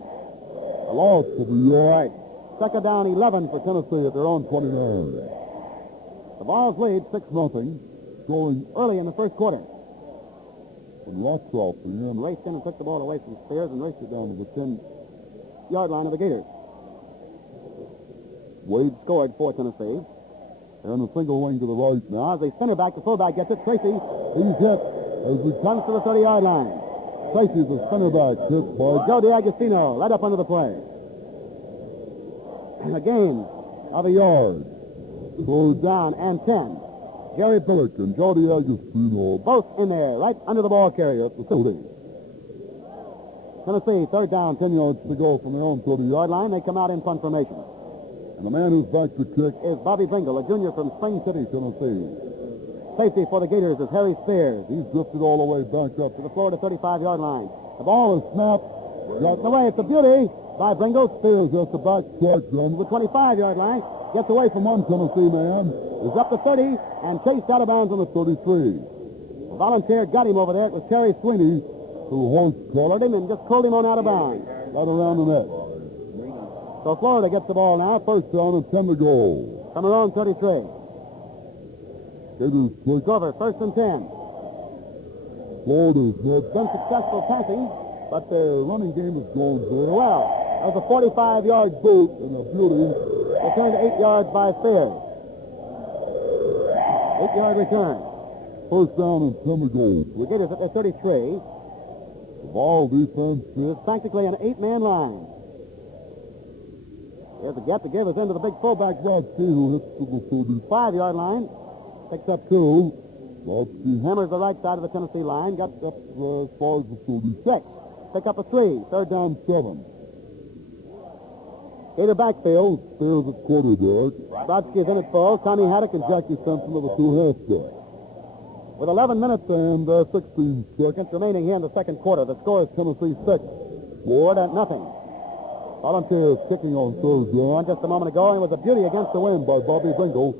A loss will be all right. Second down 11 for Tennessee at their own 29. The Vols lead 6-0, going early in the first quarter. When Rothschild raced in and took the ball away from Spears and raced it down to the 10-yard line of the Gators. Wade scored for Tennessee. And a single wing to the right. Now, as the center back, the fullback gets it. Tracy, he's hit as he comes to the 30-yard line. Tracy's the center back, hit by Joe DiAgostino, led up under the play. A gain of a yard. third Down and 10. Jerry Billick and Joe DiAgostino. Both in there, right under the ball carrier at the 30. Tennessee, third down, 10 yards to go from their own 30-yard line. They come out in punt formation. And the man who's back to kick is Bobby Bringle, a junior from Spring City, Tennessee. Safety for the Gators is Harry Spears. He's drifted all the way back up to the Florida 35-yard line. The ball is snapped. Gets away. It's a beauty by Bringle. Spears has the back strike down to the 25-yard line. Gets away from one Tennessee man. Is up to 30 and chased out of bounds on the 33. A volunteer got him over there. It was Terry Sweeney who collared him and just pulled him on out of bounds. Right around the net. So Florida gets the ball now. First down and 10 to go. From their own 33. Gators quick. Over, first and 10. Florida's net. Been successful passing, but their running game is going very well. That was a 45-yard boot and a beauty. Returned to 8 yards by Spears. 8-yard return. First down and 10 to go. The Gators at their 33. The ball defense is practically an 8-man line. Here's a gap to give us into the big fullback Brodsky, who hits to the 35-yard line. Picks up 2. Brodsky hammers the right side of the Tennessee line. Got up as far as the 36. Pick up a 3. Third down 7. Gator backfield. Spears at quarterback. Brodsky is in it full. Tommy Haddock and Jackie Simpson are the two halfbacks. With 11 minutes and 16 seconds remaining here in the second quarter, the score is Tennessee 6. Florida nothing. Volunteers kicking on third down. Just a moment ago, and it was a beauty against the wind by Bobby Bringle.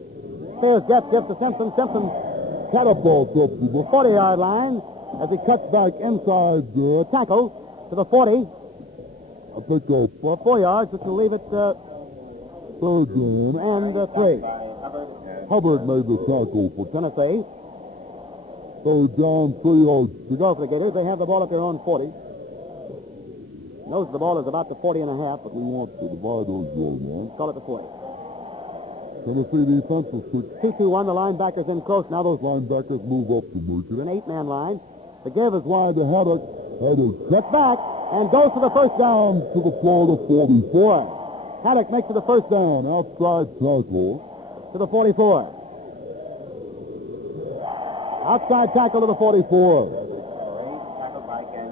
Spears gets to Simpson. Simpson catapults up to the 40-yard line as he cuts back inside the tackle to the 40. I think for 4 yards, which will leave it third down and 3. Hubbard made the tackle for Tennessee. Third down, 3 yards to go for the Gators. They have the ball at their own 40. Knows the ball is about the 40 and a half, but we want to divide those goals, man. Call it the 40. Tennessee defense will switch. 2-2-1, the linebackers in close. Now those linebackers move up to Merchant. An 8-man line. The give is wide to Haddock. Haddock gets back and goes for the first down to the Florida 44. Haddock makes it the first down. Outside tackle to the 44. Outside tackle to the 44.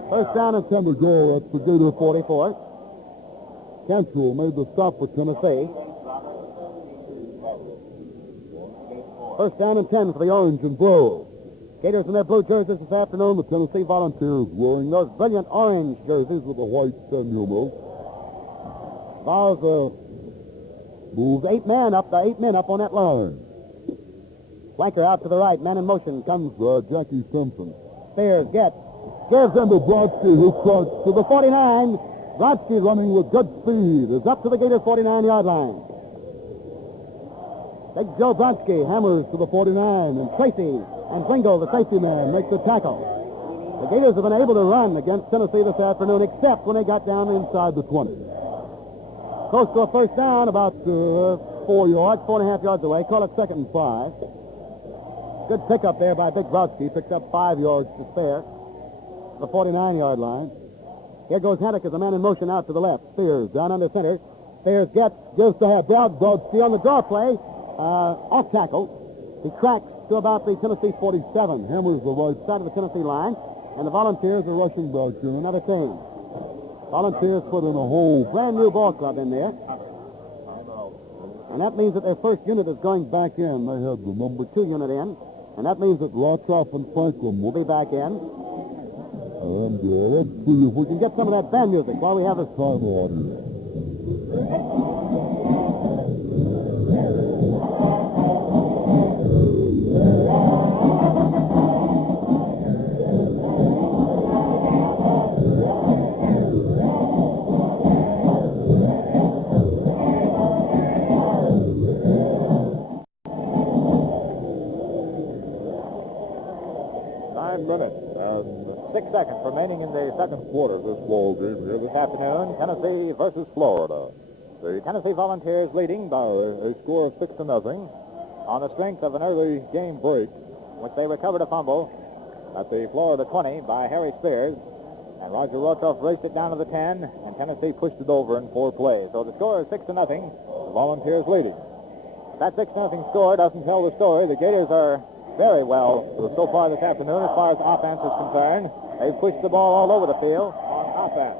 First down and 10 to go. That's the Gator 44. Cantrell made the stop for Tennessee. First down and 10 for the orange and blue. Gators in their blue jerseys this afternoon. The Tennessee Volunteers wearing those brilliant orange jerseys with the white numerals. Vols moves 8 men up on that line. Flanker out to the right. Man in motion comes Jackie Simpson. Spears gives him to Brodsky, who cuts to the 49. Brodsky running with good speed is up to the Gators 49-yard line. Big Joe Brodsky hammers to the 49, and Tracy and Bringle, the safety man, makes the tackle. The Gators have been able to run against Tennessee this afternoon, except when they got down inside the 20. Close to a first down, about 4.5 yards away. Call it 2nd and 5. Good pickup there by Big Brodsky. Picks up 5 yards to spare. The 49-yard line. Here goes Haddock as a man in motion out to the left. Spears down under center. Spears gives to Brodsky on the draw play. Off tackle. He cracks to about the Tennessee 47. Hammers the right side of the Tennessee line. And the Volunteers are rushing back in another team. Volunteers put in a whole brand new ball club in there. And that means that their first unit is going back in. They have the number 2 unit in. And that means that Rotroff and Franklin will be back in. And let's see if we can Get some of that band music while we have this. time out here. Minutes and 6 seconds remaining in the second quarter of this ball game here this afternoon. Tennessee versus Florida. The Tennessee Volunteers leading by a score of 6-0 on the strength of an early game break, which they recovered a fumble at the Florida 20 by Harry Spears. And Roger Rotoff raced it down to the 10, and Tennessee pushed it over in 4 plays. So the score is 6-0. The Volunteers leading. That 6-0 score doesn't tell the story. The Gators are very well so far this afternoon as far as offense is concerned. They've pushed the ball all over the field on offense.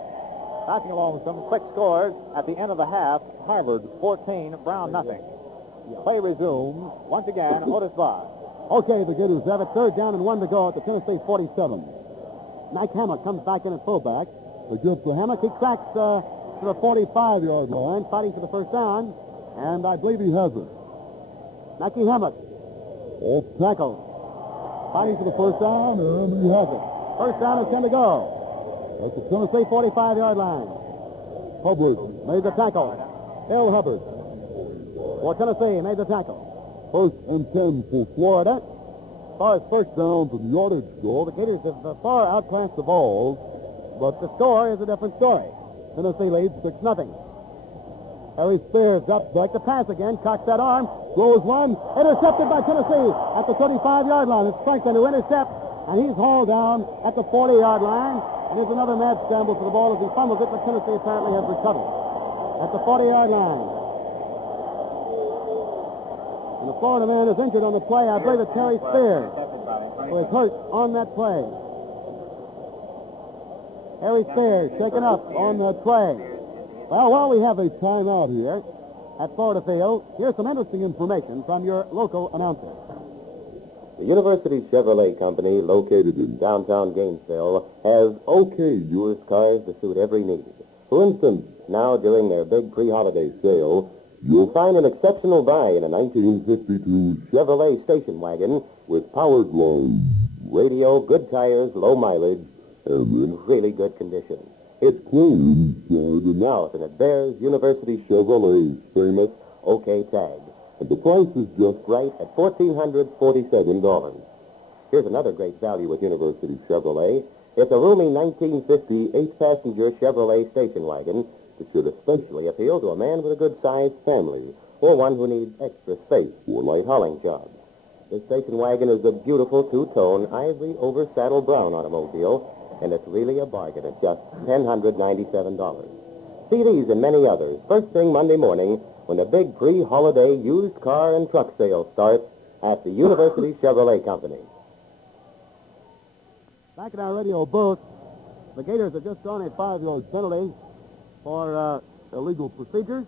Passing along some quick scores at the end of the half. Harvard 14, Brown nothing. Play resumes. Once again, Otis Boggs. Okay, the Gators have it. 3rd down and 1 to go at the Tennessee 47. Mike Hammock comes back in at fullback. They give to Hammock. He tracks to the 45-yard line, fighting for the first down, and I believe he has it. Nike Hammock. Off tackle. Fighting for the first down, and he has it. First down and 10 to go. At the Tennessee 45-yard line. Hubbard made the tackle. Bill Hubbard. For Tennessee, made the tackle. 1st and 10 for Florida. As far as first downs and yardage go, the Gators have far outclassed the Vols, but the score is a different story. Tennessee leads 6-0. Harry Spears drops back to pass again, cocks that arm, throws one, intercepted by Tennessee at the 35-yard line. It's Franklin who intercepts, and he's hauled down at the 40-yard line. And there's another mad scramble for the ball as he fumbles it, but Tennessee apparently has recovered at the 40-yard line. And the Florida man is injured on the play. I believe it's Harry Spears who is hurt on that play. Harry Spears shaken up on the play. Well, while we have a timeout here at Florida Field, here's some interesting information from your local announcer. The University Chevrolet Company, located in downtown Gainesville, has okay used cars to suit every need. For instance, now during their big pre-holiday sale, you'll find an exceptional buy in a 1952 Chevrolet station wagon with power glove, radio, good tires, low mileage, and in really good condition. It's clean inside and out, and it bears University Chevrolet's famous OK tag. And the price is just right at $1,447. Here's another great value with University Chevrolet. It's a roomy 1950 8-passenger Chevrolet station wagon that should especially appeal to a man with a good-sized family or one who needs extra space for light hauling jobs. This station wagon is a beautiful two-tone ivory over saddle brown automobile, and it's really a bargain at just $1,097. See these and many others first thing Monday morning when the big pre-holiday used car and truck sale starts at the University Chevrolet Company. Back in our radio booth, the Gators have just drawn a 5-yard penalty for illegal procedures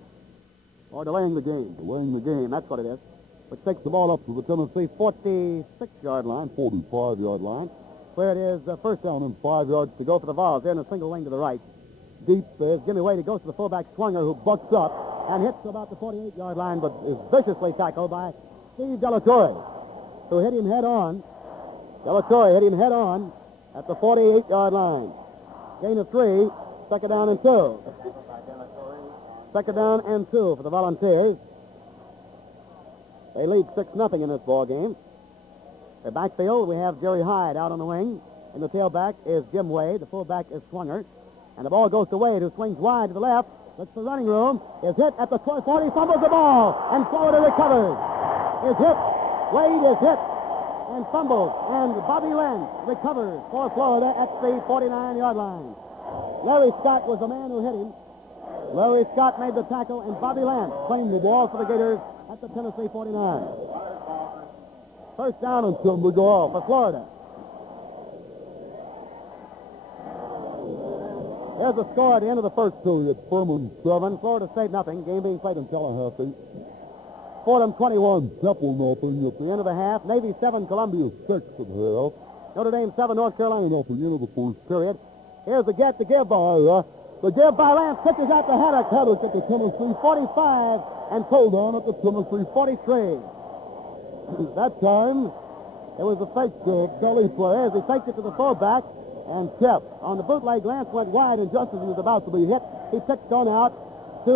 or delaying the game. Delaying the game, that's what it is. Which takes the ball up to the Tennessee 46-yard line, 45-yard line, where it is first down and 5 yards to go for the Vols. They're in a single lane to the right. Deep is Jimmy Wade. He goes to the fullback Swanger, who bucks up and hits about the 48-yard line, but is viciously tackled by Steve Delatorre, who hit him head on. Delatorre hit him head on at the 48-yard line. Gain of 3, second down and 2. Second down and 2 for the Volunteers. They lead 6-0 in this ball game. The backfield, we have Jerry Hyde out on the wing. And the tailback is Jim Wade. The fullback is Swanger. And the ball goes to Wade, who swings wide to the left. Looks for running room. Is hit at the 40, fumbles the ball. And Florida recovers. Is hit. Wade is hit and fumbles. And Bobby Lentz recovers for Florida at the 49-yard line. Larry Scott was the man who hit him. Larry Scott made the tackle, and Bobby Lentz claimed the ball for the Gators at the Tennessee 49. First down and 10 to go for Florida. There's the score at the end of the first period. Furman 7, Florida State nothing. Game being played in Tallahassee. Fordham 21, Temple nothing. At the end of the half, Navy 7, Columbia 6 at half. Notre Dame 7, North Carolina nothing. End of the first period. Here's the get to give by the give by Lance. Pitches out to Haddock. Haddock at the Tennessee 45 and pulled on at the Tennessee 43. That time, it was a fake belly play as he faked it to the fullback and tipped. On the bootleg, Lance went wide, and just as he was about to be hit, he pitched on out to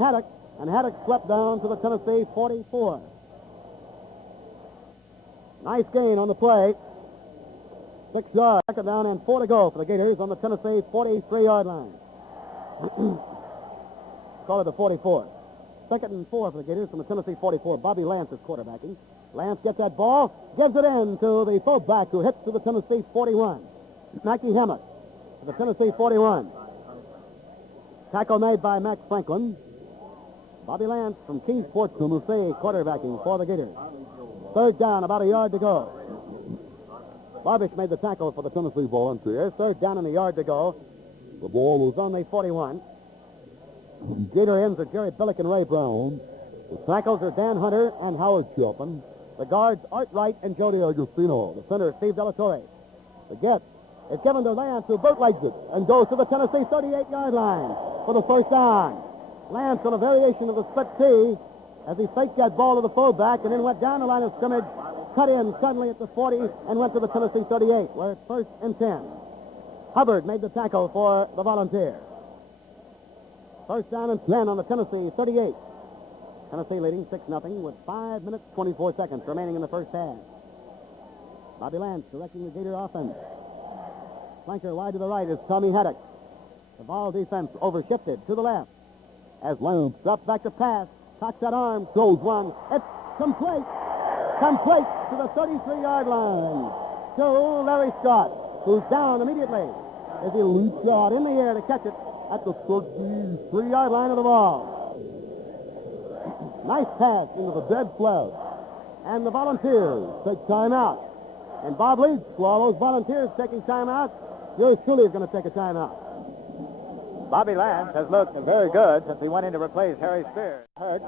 Haddock, and Haddock swept down to the Tennessee 44. Nice gain on the play. 6 yards, second down and 4 to go for the Gators on the Tennessee 43-yard line. Call it the 44. Second and 4 for the Gators from the Tennessee 44. Bobby Lance is quarterbacking. Lance gets that ball, gives it in to the fullback who hits to the Tennessee 41. Mackie Hammock to the Tennessee 41. Tackle made by Max Franklin. Bobby Lance from Kingsport, Tennessee, quarterbacking for the Gators. Third down, about a yard to go. Barbish made the tackle for the Tennessee Volunteers. Third down and a yard to go. The ball was on the 41. Gator ends are Jerry Billick and Ray Brown. The tackles are Dan Hunter and Howard Chilpin. The guards, Art Wright and Jody Agostino. The center, Steve Delatorre. The get is given to Lance, who bootlegs it and goes to the Tennessee 38-yard line for the first down. Lance on a variation of the split T as he faked that ball to the fullback and then went down the line of scrimmage, cut in suddenly at the 40 and went to the Tennessee 38, where it's first and 10. Hubbard made the tackle for the Volunteers. First down and 10 on the Tennessee 38. Tennessee leading 6-0 with 5 minutes, 24 seconds remaining in the first half. Bobby Lance directing the Gator offense. Flanker wide to the right is Tommy Haddock. The ball defense overshifted to the left. As Lance drops back to pass, cocks that arm, throws one. It's complete. Complete to the 33-yard line. To Larry Scott, who's down immediately as he leaps out in the air to catch it at the 33-yard line of the ball. Nice pass into the dead flat. And the Volunteers take timeout. And Bob Leach, for all those Volunteers taking timeout, yours truly is going to take a timeout. Bobby Lance has looked very good since he went in to replace Harry Spears. Hurt,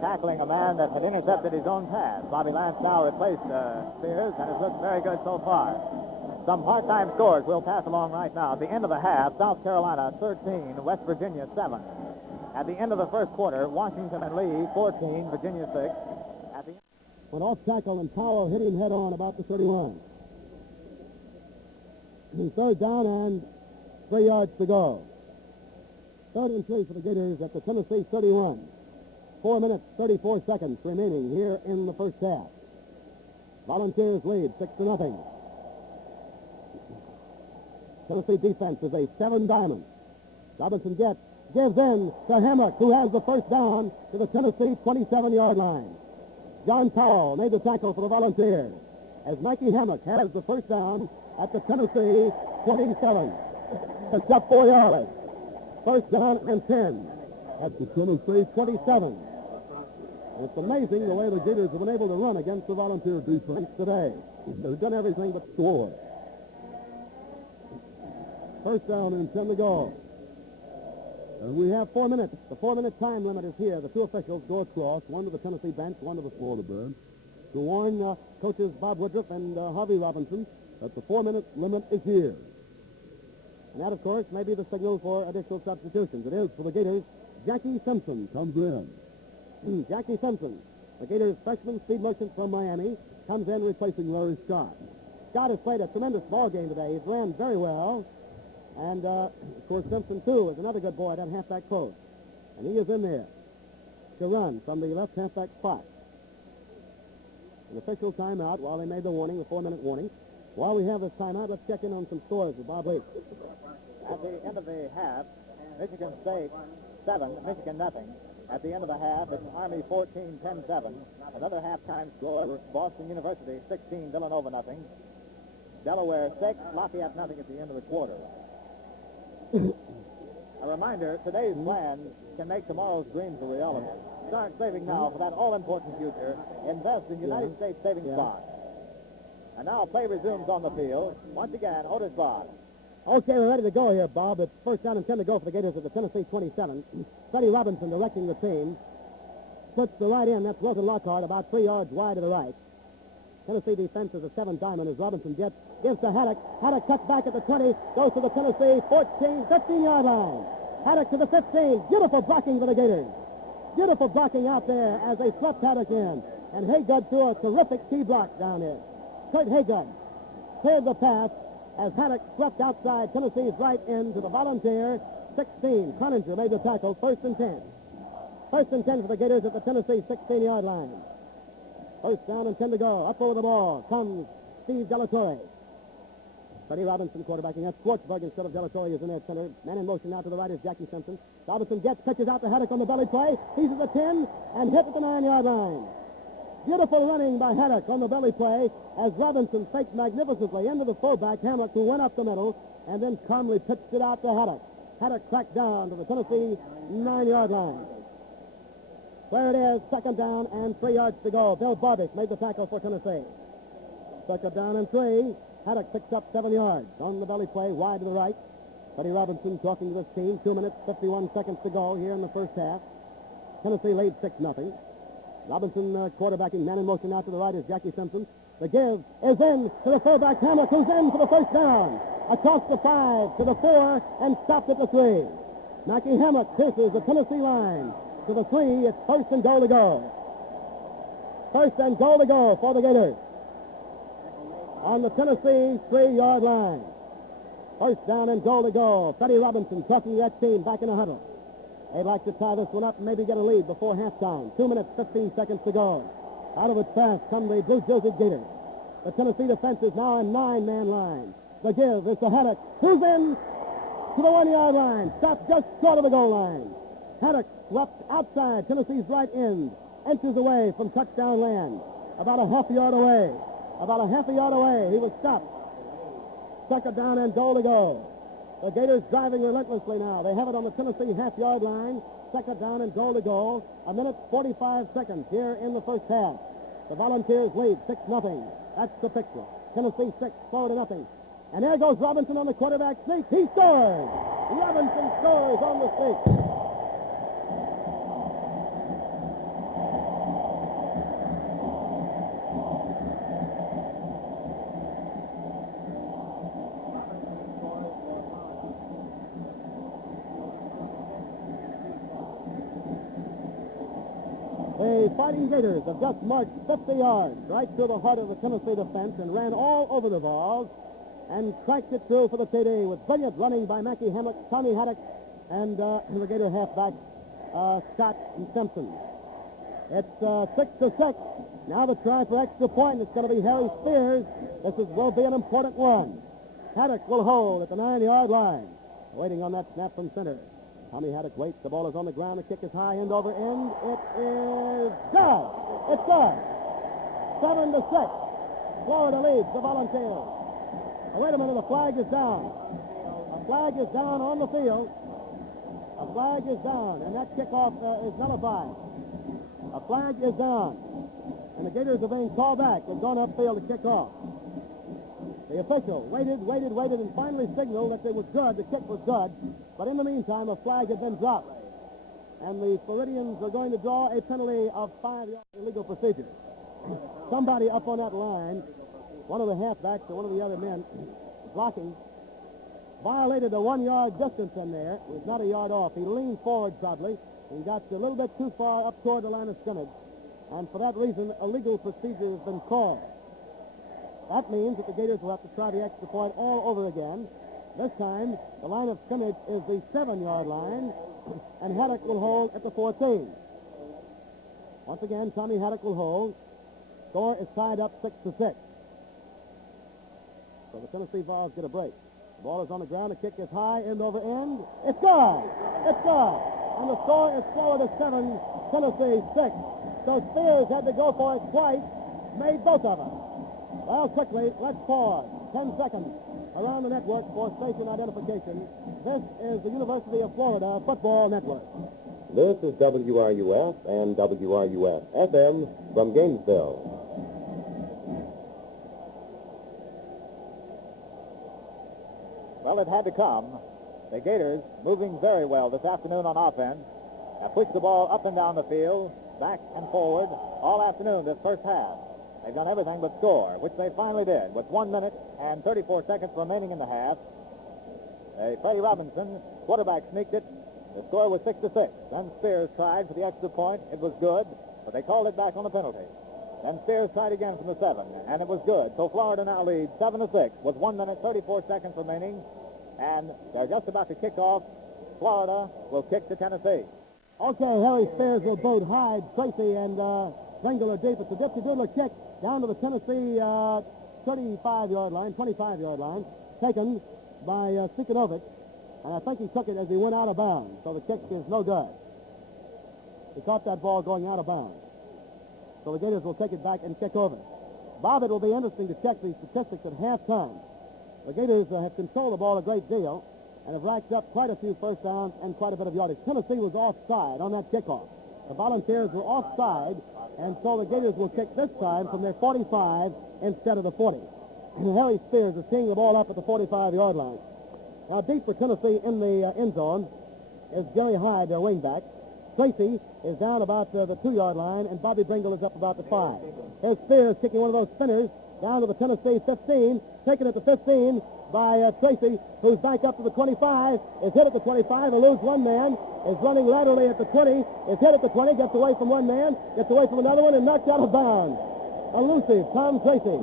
tackling a man that had intercepted his own pass. Bobby Lance now replaced Spears and has looked very good so far. Some part-time scores we'll pass along right now. At the end of the half, South Carolina 13, West Virginia 7. At the end of the first quarter, Washington and Lee 14, Virginia 6. At the Went off tackle and Powell hit him head on about the 31. Third down and 3 yards to go. Third and 3 for the Gators at the Tennessee 31. 4 minutes, 34 seconds remaining here in the first half. Volunteers lead 6-0. Tennessee defense is a 7 diamond. Robinson gives in to Hammock, who has the first down to the Tennessee 27-yard line. John Powell made the tackle for the Volunteers as Mikey Hammock has the first down at the Tennessee 27. It's up 4 yards. First down and 10 at the Tennessee 27. And it's amazing the way the Gators have been able to run against the Volunteer defense today. They've done everything but score. First down and 10 to go. And we have 4 minutes. The 4-minute time limit is here. The two officials go across, one to the Tennessee bench, one to the Florida bench, to warn coaches Bob Woodruff and Harvey Robinson that the 4-minute limit is here. And that, of course, may be the signal for additional substitutions. It is for the Gators. Jackie Simpson comes in. Jackie Simpson, the Gators freshman speed merchant from Miami, comes in replacing Larry Scott. Scott has played a tremendous ball game today. He's ran very well. And, of course, Simpson, too, is another good boy at that halfback post. And he is in there to run from the left halfback spot. An official timeout while they made the warning, the 4-minute warning. While we have this timeout, let's check in on some scores with Bob Leach. At the end of the half, Michigan State 7, Michigan nothing. At the end of the half, it's Army 14, Penn 7. Another halftime score, Boston University 16, Villanova nothing. Delaware 6, Lafayette nothing at the end of the quarter. A reminder, today's plans can make tomorrow's dreams a reality. Start saving now for that all-important future. Invest in United States savings bonds. And now play resumes on the field. Once again, Otis Boggs. Okay, we're ready to go here, Bob. It's first down and 10 to go for the Gators of the Tennessee 27. Freddie Robinson directing the team. Puts the right in. That's Wilton Lockhart about 3 yards wide to the right. Tennessee defense is a 7-diamond as Robinson gives to Haddock. Haddock cuts back at the 20, goes to the Tennessee 14, 15-yard line. Haddock to the 15. Beautiful blocking for the Gators. Beautiful blocking out there as they swept Haddock in. And Haygood threw a terrific key block down there. Kurt Haygood cleared the pass as Haddock swept outside Tennessee's right end to the Volunteer 16. Cloninger made the tackle, 1st and 10. 1st and 10 for the Gators at the Tennessee 16-yard line. 1st down and 10 to go. Up over the ball comes Steve Delatorre. Freddie Robinson quarterbacking. That's Schwartzberg instead of Delatorre is in there at center. Man in motion now to the right is Jackie Simpson. Robinson pitches out to Haddock on the belly play. He's at the 10 and hit at the 9-yard line. Beautiful running by Haddock on the belly play as Robinson faked magnificently into the fullback, Hamlet, who went up the middle and then calmly pitched it out to Haddock. Haddock cracked down to the Tennessee 9-yard line. There it is, 2nd down and 3 yards to go. Bill Barbish made the tackle for Tennessee. 2nd down and 3. Haddock picks up 7 yards on the belly play, wide to the right. Freddie Robinson talking to this team. 2 minutes, 51 seconds to go here in the first half. Tennessee leads 6-0. Robinson quarterbacking, man in motion now to the right is Jackie Simpson. The give is in to the fullback, Hamlet, who's in for the 1st down. Across the 5 to the 4 and stopped at the 3. Mackie Hamlet pierces the Tennessee line to the 3. It's 1st and goal to go. 1st and goal to go for the Gators on the Tennessee 3-yard line. 1st down and goal to go. Freddie Robinson talking to that team back in the huddle. They'd like to tie this one up and maybe get a lead before halftime. 2 minutes, 15 seconds to go. Out of it fast come the blue-jilted Gators. The Tennessee defense is now a 9-man line. The give is to Haddock, who's in to the 1-yard line. Stopped just short of the goal line. Haddock swept outside Tennessee's right end. Inches away from touchdown land. About a half a yard away. He was stopped. 2nd down and goal to go. The Gators driving relentlessly now. They have it on the Tennessee half-yard line. 2nd down and goal to go. 1 minute, 45 seconds here in the first half. The Volunteers lead 6-0. That's the picture. Tennessee 6, 4-0. And there goes Robinson on the quarterback sneak. He scores! Robinson scores on the sneak. The Fighting Gators have just marched 50 yards right through the heart of the Tennessee defense and ran all over the balls and cracked it through for the TD with brilliant running by Mackie Hamlet, Tommy Haddock, and the Gator halfback, Scott and Simpson. It's 6-6. Now the try for extra point. It's going to be Harry Spears. Will be an important one. Haddock will hold at the 9-yard line. Waiting on that snap from center. Tommy Haddock waits. The ball is on the ground. The kick is high, end over end. It is good. It's good. 7-6. Florida leads the Volunteers. Oh, wait a minute. The flag is down. A flag is down on the field. A flag is down, and that kickoff is nullified. A flag is down, and the Gators are being called back. They've gone upfield to kick off. The official waited, and finally signaled that it was good. The kick was good. But in the meantime, a flag had been dropped. And the Floridians are going to draw a penalty of 5 yards illegal procedure. Somebody up on that line, one of the halfbacks or one of the other men blocking, violated a 1-yard distance in there. It was not a yard off. He leaned forward probably. He got a little bit too far up toward the line of scrimmage. And for that reason, a legal procedure has been called. That means that the Gators will have to try the extra point all over again. This time, the line of scrimmage is the 7-yard line, and Haddock will hold at the 14. Once again, Tommy Haddock will hold. Score is tied up 6-6. So the Tennessee Vols get a break. The ball is on the ground. The kick is high, end over end. It's good. It's good. And the score is Florida 7, Tennessee 6. So Spears had to go for it twice, made both of them. Well, quickly, let's pause. 10 seconds around the network for station identification. This is the University of Florida Football Network. This is WRUF and WRUF FM from Gainesville. Well, it had to come. The Gators moving very well this afternoon on offense. Have pushed the ball up and down the field, back and forward, all afternoon this first half. They've done everything but score, which they finally did. With 1 minute and 34 seconds remaining in the half, Freddie Robinson, quarterback, sneaked it. The score was 6-6. Then Spears tried for the extra point. It was good, but they called it back on a penalty. Then Spears tried again from the 7, and it was good. So Florida now leads 7-6 with 1 minute, 34 seconds remaining, and they're just about to kick off. Florida will kick to Tennessee. Okay, Harry Spears will both Hyde, Tracy, and Pringle are deep. It's a dipsy-doodler kick down to the Tennessee 35-yard line, 25-yard line, taken by Sikanovic, and I think he took it as he went out of bounds, so the kick is no good. He caught that ball going out of bounds. So the Gators will take it back and kick over. Bob, it will be interesting to check these statistics at halftime. The Gators have controlled the ball a great deal and have racked up quite a few first downs and quite a bit of yardage. Tennessee was offside on that kickoff. The Volunteers were offside, and so the Gators will kick this time from their 45 instead of the 40. And Harry Spears is teeing the ball up at the 45-yard line. Now, deep for Tennessee in the end zone is Jerry Hyde, their wingback. Tracy is down about the 2-yard line, and Bobby Bringle is up about the 5. Here's Spears kicking one of those spinners down to the Tennessee 15, taken at the 15 by Tracy, who's back up to the 25, is hit at the 25, eludes one man, is running laterally at the 20, is hit at the 20, gets away from one man, gets away from another one, and knocked out of bounds. Elusive Tom Tracy,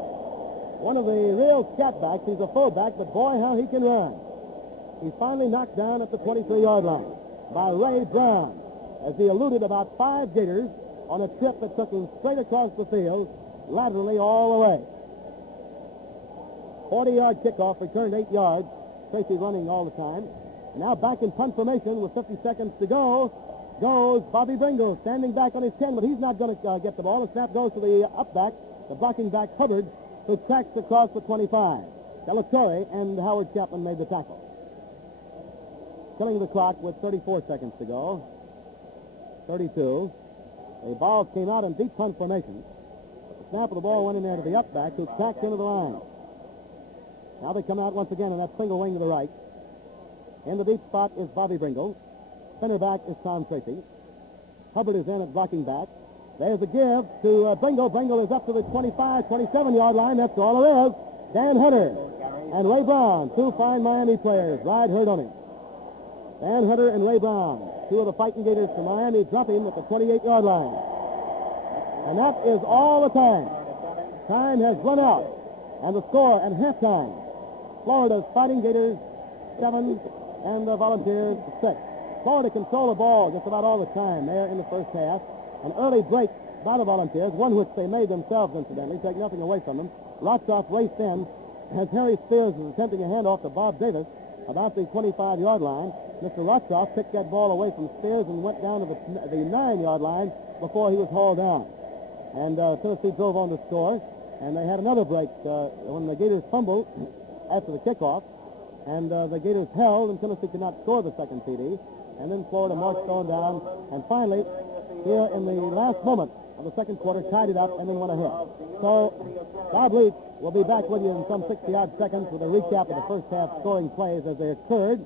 one of the real scatbacks. He's a fullback, but boy, how he can run. He's finally knocked down at the 23-yard line by Ray Brown as he eluded about 5 Gators on a trip that took him straight across the field, laterally all the way. 40-yard kickoff, returned 8 yards. Tracy running all the time. And now back in punt formation with 50 seconds to go goes Bobby Bringle, standing back on his 10, but he's not going to get the ball. The snap goes to the upback, the blocking back Hubbard, who tracks across the 25. Delatorre and Howard Chapman made the tackle. Killing the clock with 34 seconds to go. 32. The ball came out in deep punt formation. The snap of the ball went in there to the upback, who tracked into the line. Now they come out once again in that single wing to the right. In the deep spot is Bobby Bringle. Center back is Tom Tracy. Hubbard is in at blocking back. There's a give to Bringle. Bringle is up to the 25, 27-yard line. That's all there is. Dan Hunter and Ray Brown, 2 fine Miami players, ride herd on him. Dan Hunter and Ray Brown, 2 of the fighting Gators from Miami, drop him at the 28-yard line. And that is all the time. Time has run out. And the score at halftime, Florida's Fighting Gators 7 and the Volunteers 6. Florida control the ball just about all the time there in the first half. An early break by the Volunteers, one which they made themselves, incidentally, take nothing away from them. Rotzoff raced in as Harry Spears was attempting a handoff to Bob Davis about the 25-yard line. Mr. Rotzoff picked that ball away from Spears and went down to the 9-yard line before he was hauled down. And Tennessee drove on to score. And they had another break when the Gators fumbled after the kickoff. And the Gators held, and Tennessee could not score the second TD. And then Florida marched on down. And finally, here in the last moment of the second quarter, tied it up and then went ahead. So Bob Leach will be back with you in some 60-odd seconds with a recap of the first half scoring plays as they occurred,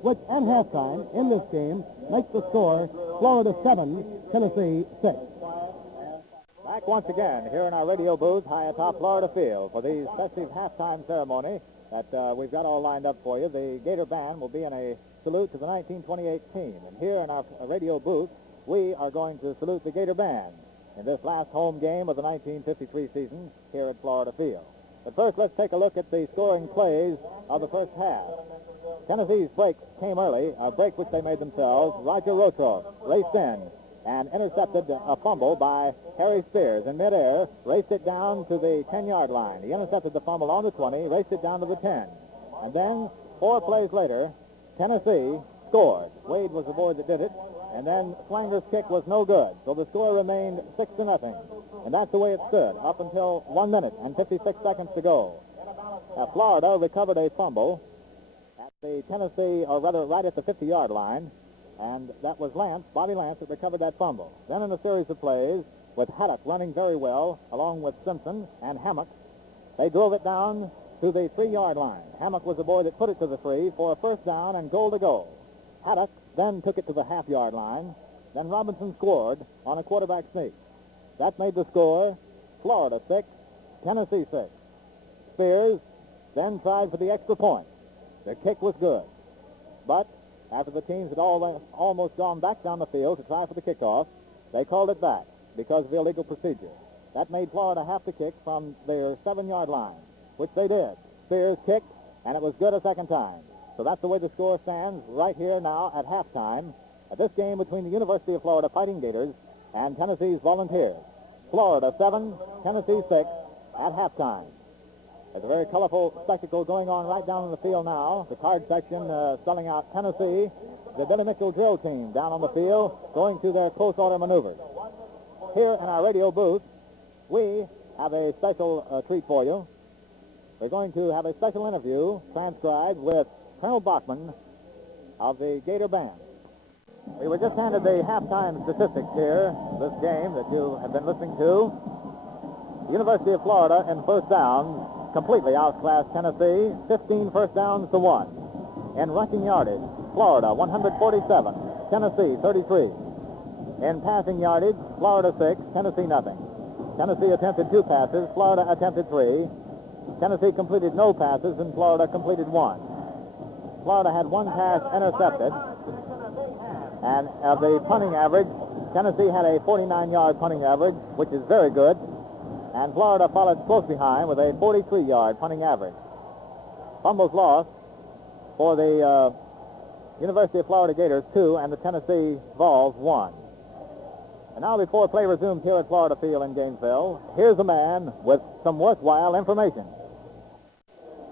which at halftime in this game makes the score Florida 7, Tennessee 6. Back once again here in our radio booth high atop Florida Field for the festive halftime ceremony that we've got all lined up for you. The Gator Band will be in a salute to the 1928 team. And here in our radio booth, we are going to salute the Gator Band in this last home game of the 1953 season here at Florida Field. But first, let's take a look at the scoring plays of the first half. Tennessee's break came early, a break which they made themselves. Roger Rotroff raced in and intercepted a fumble by Harry Spears in midair, raced it down to the 10-yard line. He intercepted the fumble on the 20, raced it down to the 10. And then, 4 plays later, Tennessee scored. Wade was the boy that did it. And then Slanger's kick was no good. So the score remained 6-0. And that's the way it stood up until 1 minute and 56 seconds to go. Florida recovered a fumble at the Tennessee, or rather right at the 50-yard line. And that was Lance, Bobby Lance, that recovered that fumble. Then in a series of plays, with Haddock running very well, along with Simpson and Hammock, they drove it down to the 3-yard line. Hammock was the boy that put it to the 3 for a first down and goal to go. Haddock then took it to the half-yard line. Then Robinson scored on a quarterback sneak. That made the score Florida 6, Tennessee 6. Spears then tried for the extra point. The kick was good. But after the teams had almost gone back down the field to try for the kickoff, they called it back because of illegal procedure. That made Florida have to kick from their 7-yard line, which they did. Spears kicked, and it was good a second time. So that's the way the score stands right here now at halftime at this game between the University of Florida Fighting Gators and Tennessee's Volunteers. Florida 7, Tennessee 6 at halftime. There's a very colorful spectacle going on right down in the field now. The card section spelling out Tennessee, the Billy Mitchell drill team down on the field going through their close order maneuvers. Here in our radio booth, we have a special treat for you. We're going to have a special interview transcribed with Colonel Bachman of the Gator Band. We were just handed the halftime statistics here, this game that you have been listening to. The University of Florida in first downs completely outclassed Tennessee, 15 first downs to 1. In rushing yardage, Florida 147, Tennessee 33. In passing yardage, Florida 6, Tennessee nothing. Tennessee attempted 2 passes, Florida attempted 3. Tennessee completed no passes, and Florida completed 1. Florida had 1 pass intercepted. And of the punting average, Tennessee had a 49-yard punting average, which is very good. And Florida followed close behind with a 43-yard punting average. Fumbles lost for the University of Florida Gators 2 and the Tennessee Vols 1. And now before play resumes here at Florida Field in Gainesville, here's a man with some worthwhile information.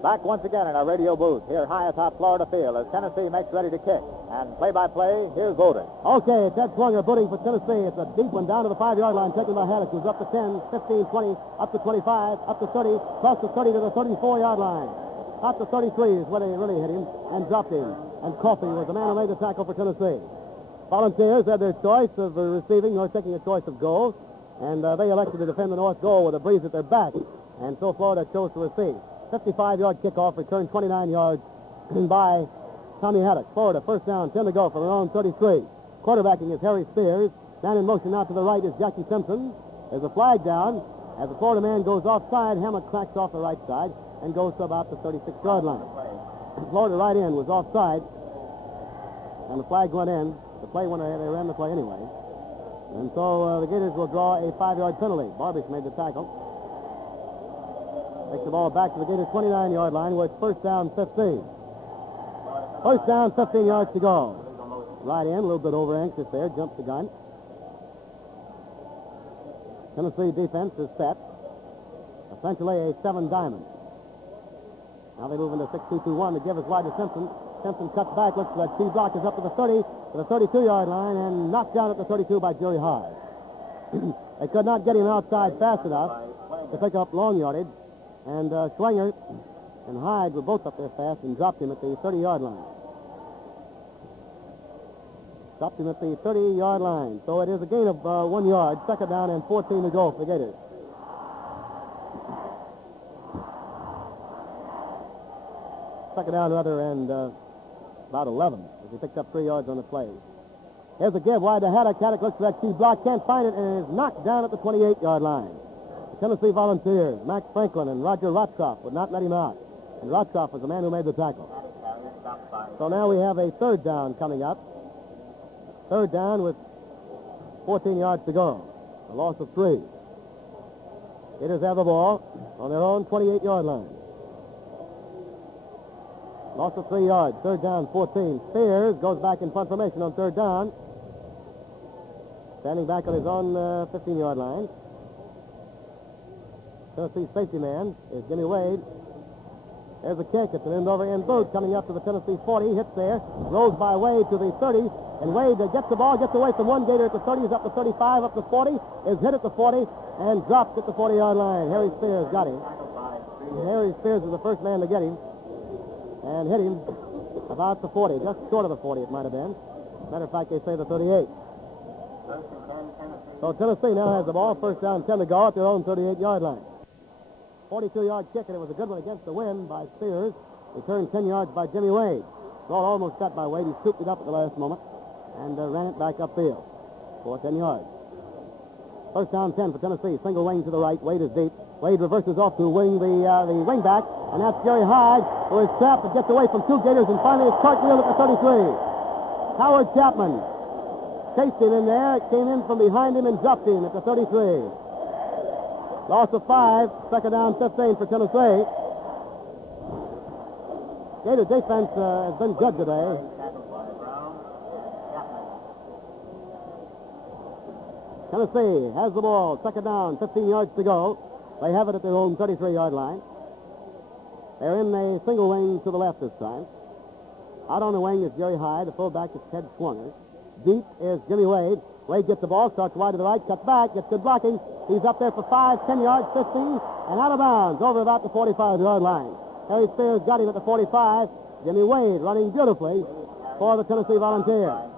Back once again in our radio booth here high atop Florida Field as Tennessee makes ready to kick. And play-by-play, here's Otis. Okay, Ted Swunger booting for Tennessee. It's a deep one down to the 5-yard line, taken by Haddock, who's up to 10, 15, 20, up to 25, up to 30, across the 30 to the 34-yard line. Out to 33 is where they really hit him and dropped him. And Coffey was the man who made the tackle for Tennessee. Volunteers had their choice of receiving or taking a choice of goal, and they elected to defend the north goal with a breeze at their back. And so Florida chose to receive. 55-yard kickoff, returned 29 yards by Tommy Haddock. Florida, first down, 10 to go from their own 33. Quarterbacking is Harry Spears. Man in motion out to the right is Jackie Simpson. There's a flag down. As the Florida man goes offside, Hammett cracks off the right side and goes to about the 36-yard line. Florida right end was offside, and the flag went in. The play went ahead. They ran the play anyway. And so the Gators will draw a 5-yard penalty. Barbish made the tackle. Takes the ball back to the Gators' 29-yard line where it's first down 15. First down, 15 yards to go. Right in, a little bit over anxious there, jumps the gun. Tennessee defense is set. Essentially a 7 diamond. Now they move into 6-2-2-1. The give is wide to Simpson. Simpson cuts back, looks for that T block, is up to the 30, to the 32-yard line, and knocked down at the 32 by Jerry Hyde. They could not get him outside fast enough to pick up long yardage, and Schwenger and Hyde were both up there fast and dropped him at the 30-yard line. Dropped him at the 30-yard line. So it is a gain of 1 yard. Second down and 14 to go for the Gators. Second down, rather, and about 11 as he picked up 3 yards on the play. Here's a give wide to Haddock. Haddock looks for that key block, can't find it, and is knocked down at the 28-yard line. The Tennessee Volunteers, Mac Franklin and Roger Rotroff would not let him out. And Rotroff was the man who made the tackle. So now we have a third down coming up. Third down with 14 yards to go. A loss of 3. Gators have the ball on their own 28-yard line. Loss of 3 yards. Third down, 14. Spears goes back in front formation on third down. Standing back on his own 15-yard line. Tennessee safety man is Jimmy Wade. There's a kick. It's an end-over-end boot coming up to the Tennessee 40. Hits there. Rolls by Wade to the 30. And Wade gets the ball, gets away from one Gator at the 30. Is up to 35, up to 40. Is hit at the 40 and dropped at the 40-yard line. Harry Spears got him. And Harry Spears was the first man to get him. And hit him about the 40. Just short of the 40 it might have been. Matter of fact, they say the 38. So Tennessee now has the ball. First down, 10 to go at their own 38-yard line. 42-yard kick, and it was a good one against the wind by Spears. Returned 10 yards by Jimmy Wade. Ball almost cut by Wade. He scooped it up at the last moment and ran it back upfield for 10 yards. First down 10 for Tennessee. Single wing to the right. Wade is deep. Wade reverses off to wing the wing back, and that's Jerry Hyde, who is trapped and gets away from two Gators, and finally is cartwheeled at the 33. Howard Chapman chased him in there, came in from behind him and dropped him at the 33. Loss of 5, second down 15 for Tennessee. Gator defense has been good today. Tennessee has the ball, second down, 15 yards to go. They have it at their own 33-yard line. They're in a single wing to the left this time. Out on the wing is Jerry Hyde, the fullback is Ted Schwanger. Deep is Jimmy Wade. Wade gets the ball, starts wide to the right, cuts back, gets good blocking. He's up there for 5, 10 yards, 15, and out of bounds over about the 45-yard line. Harry Spears got him at the 45. Jimmy Wade running beautifully for the Tennessee Volunteers.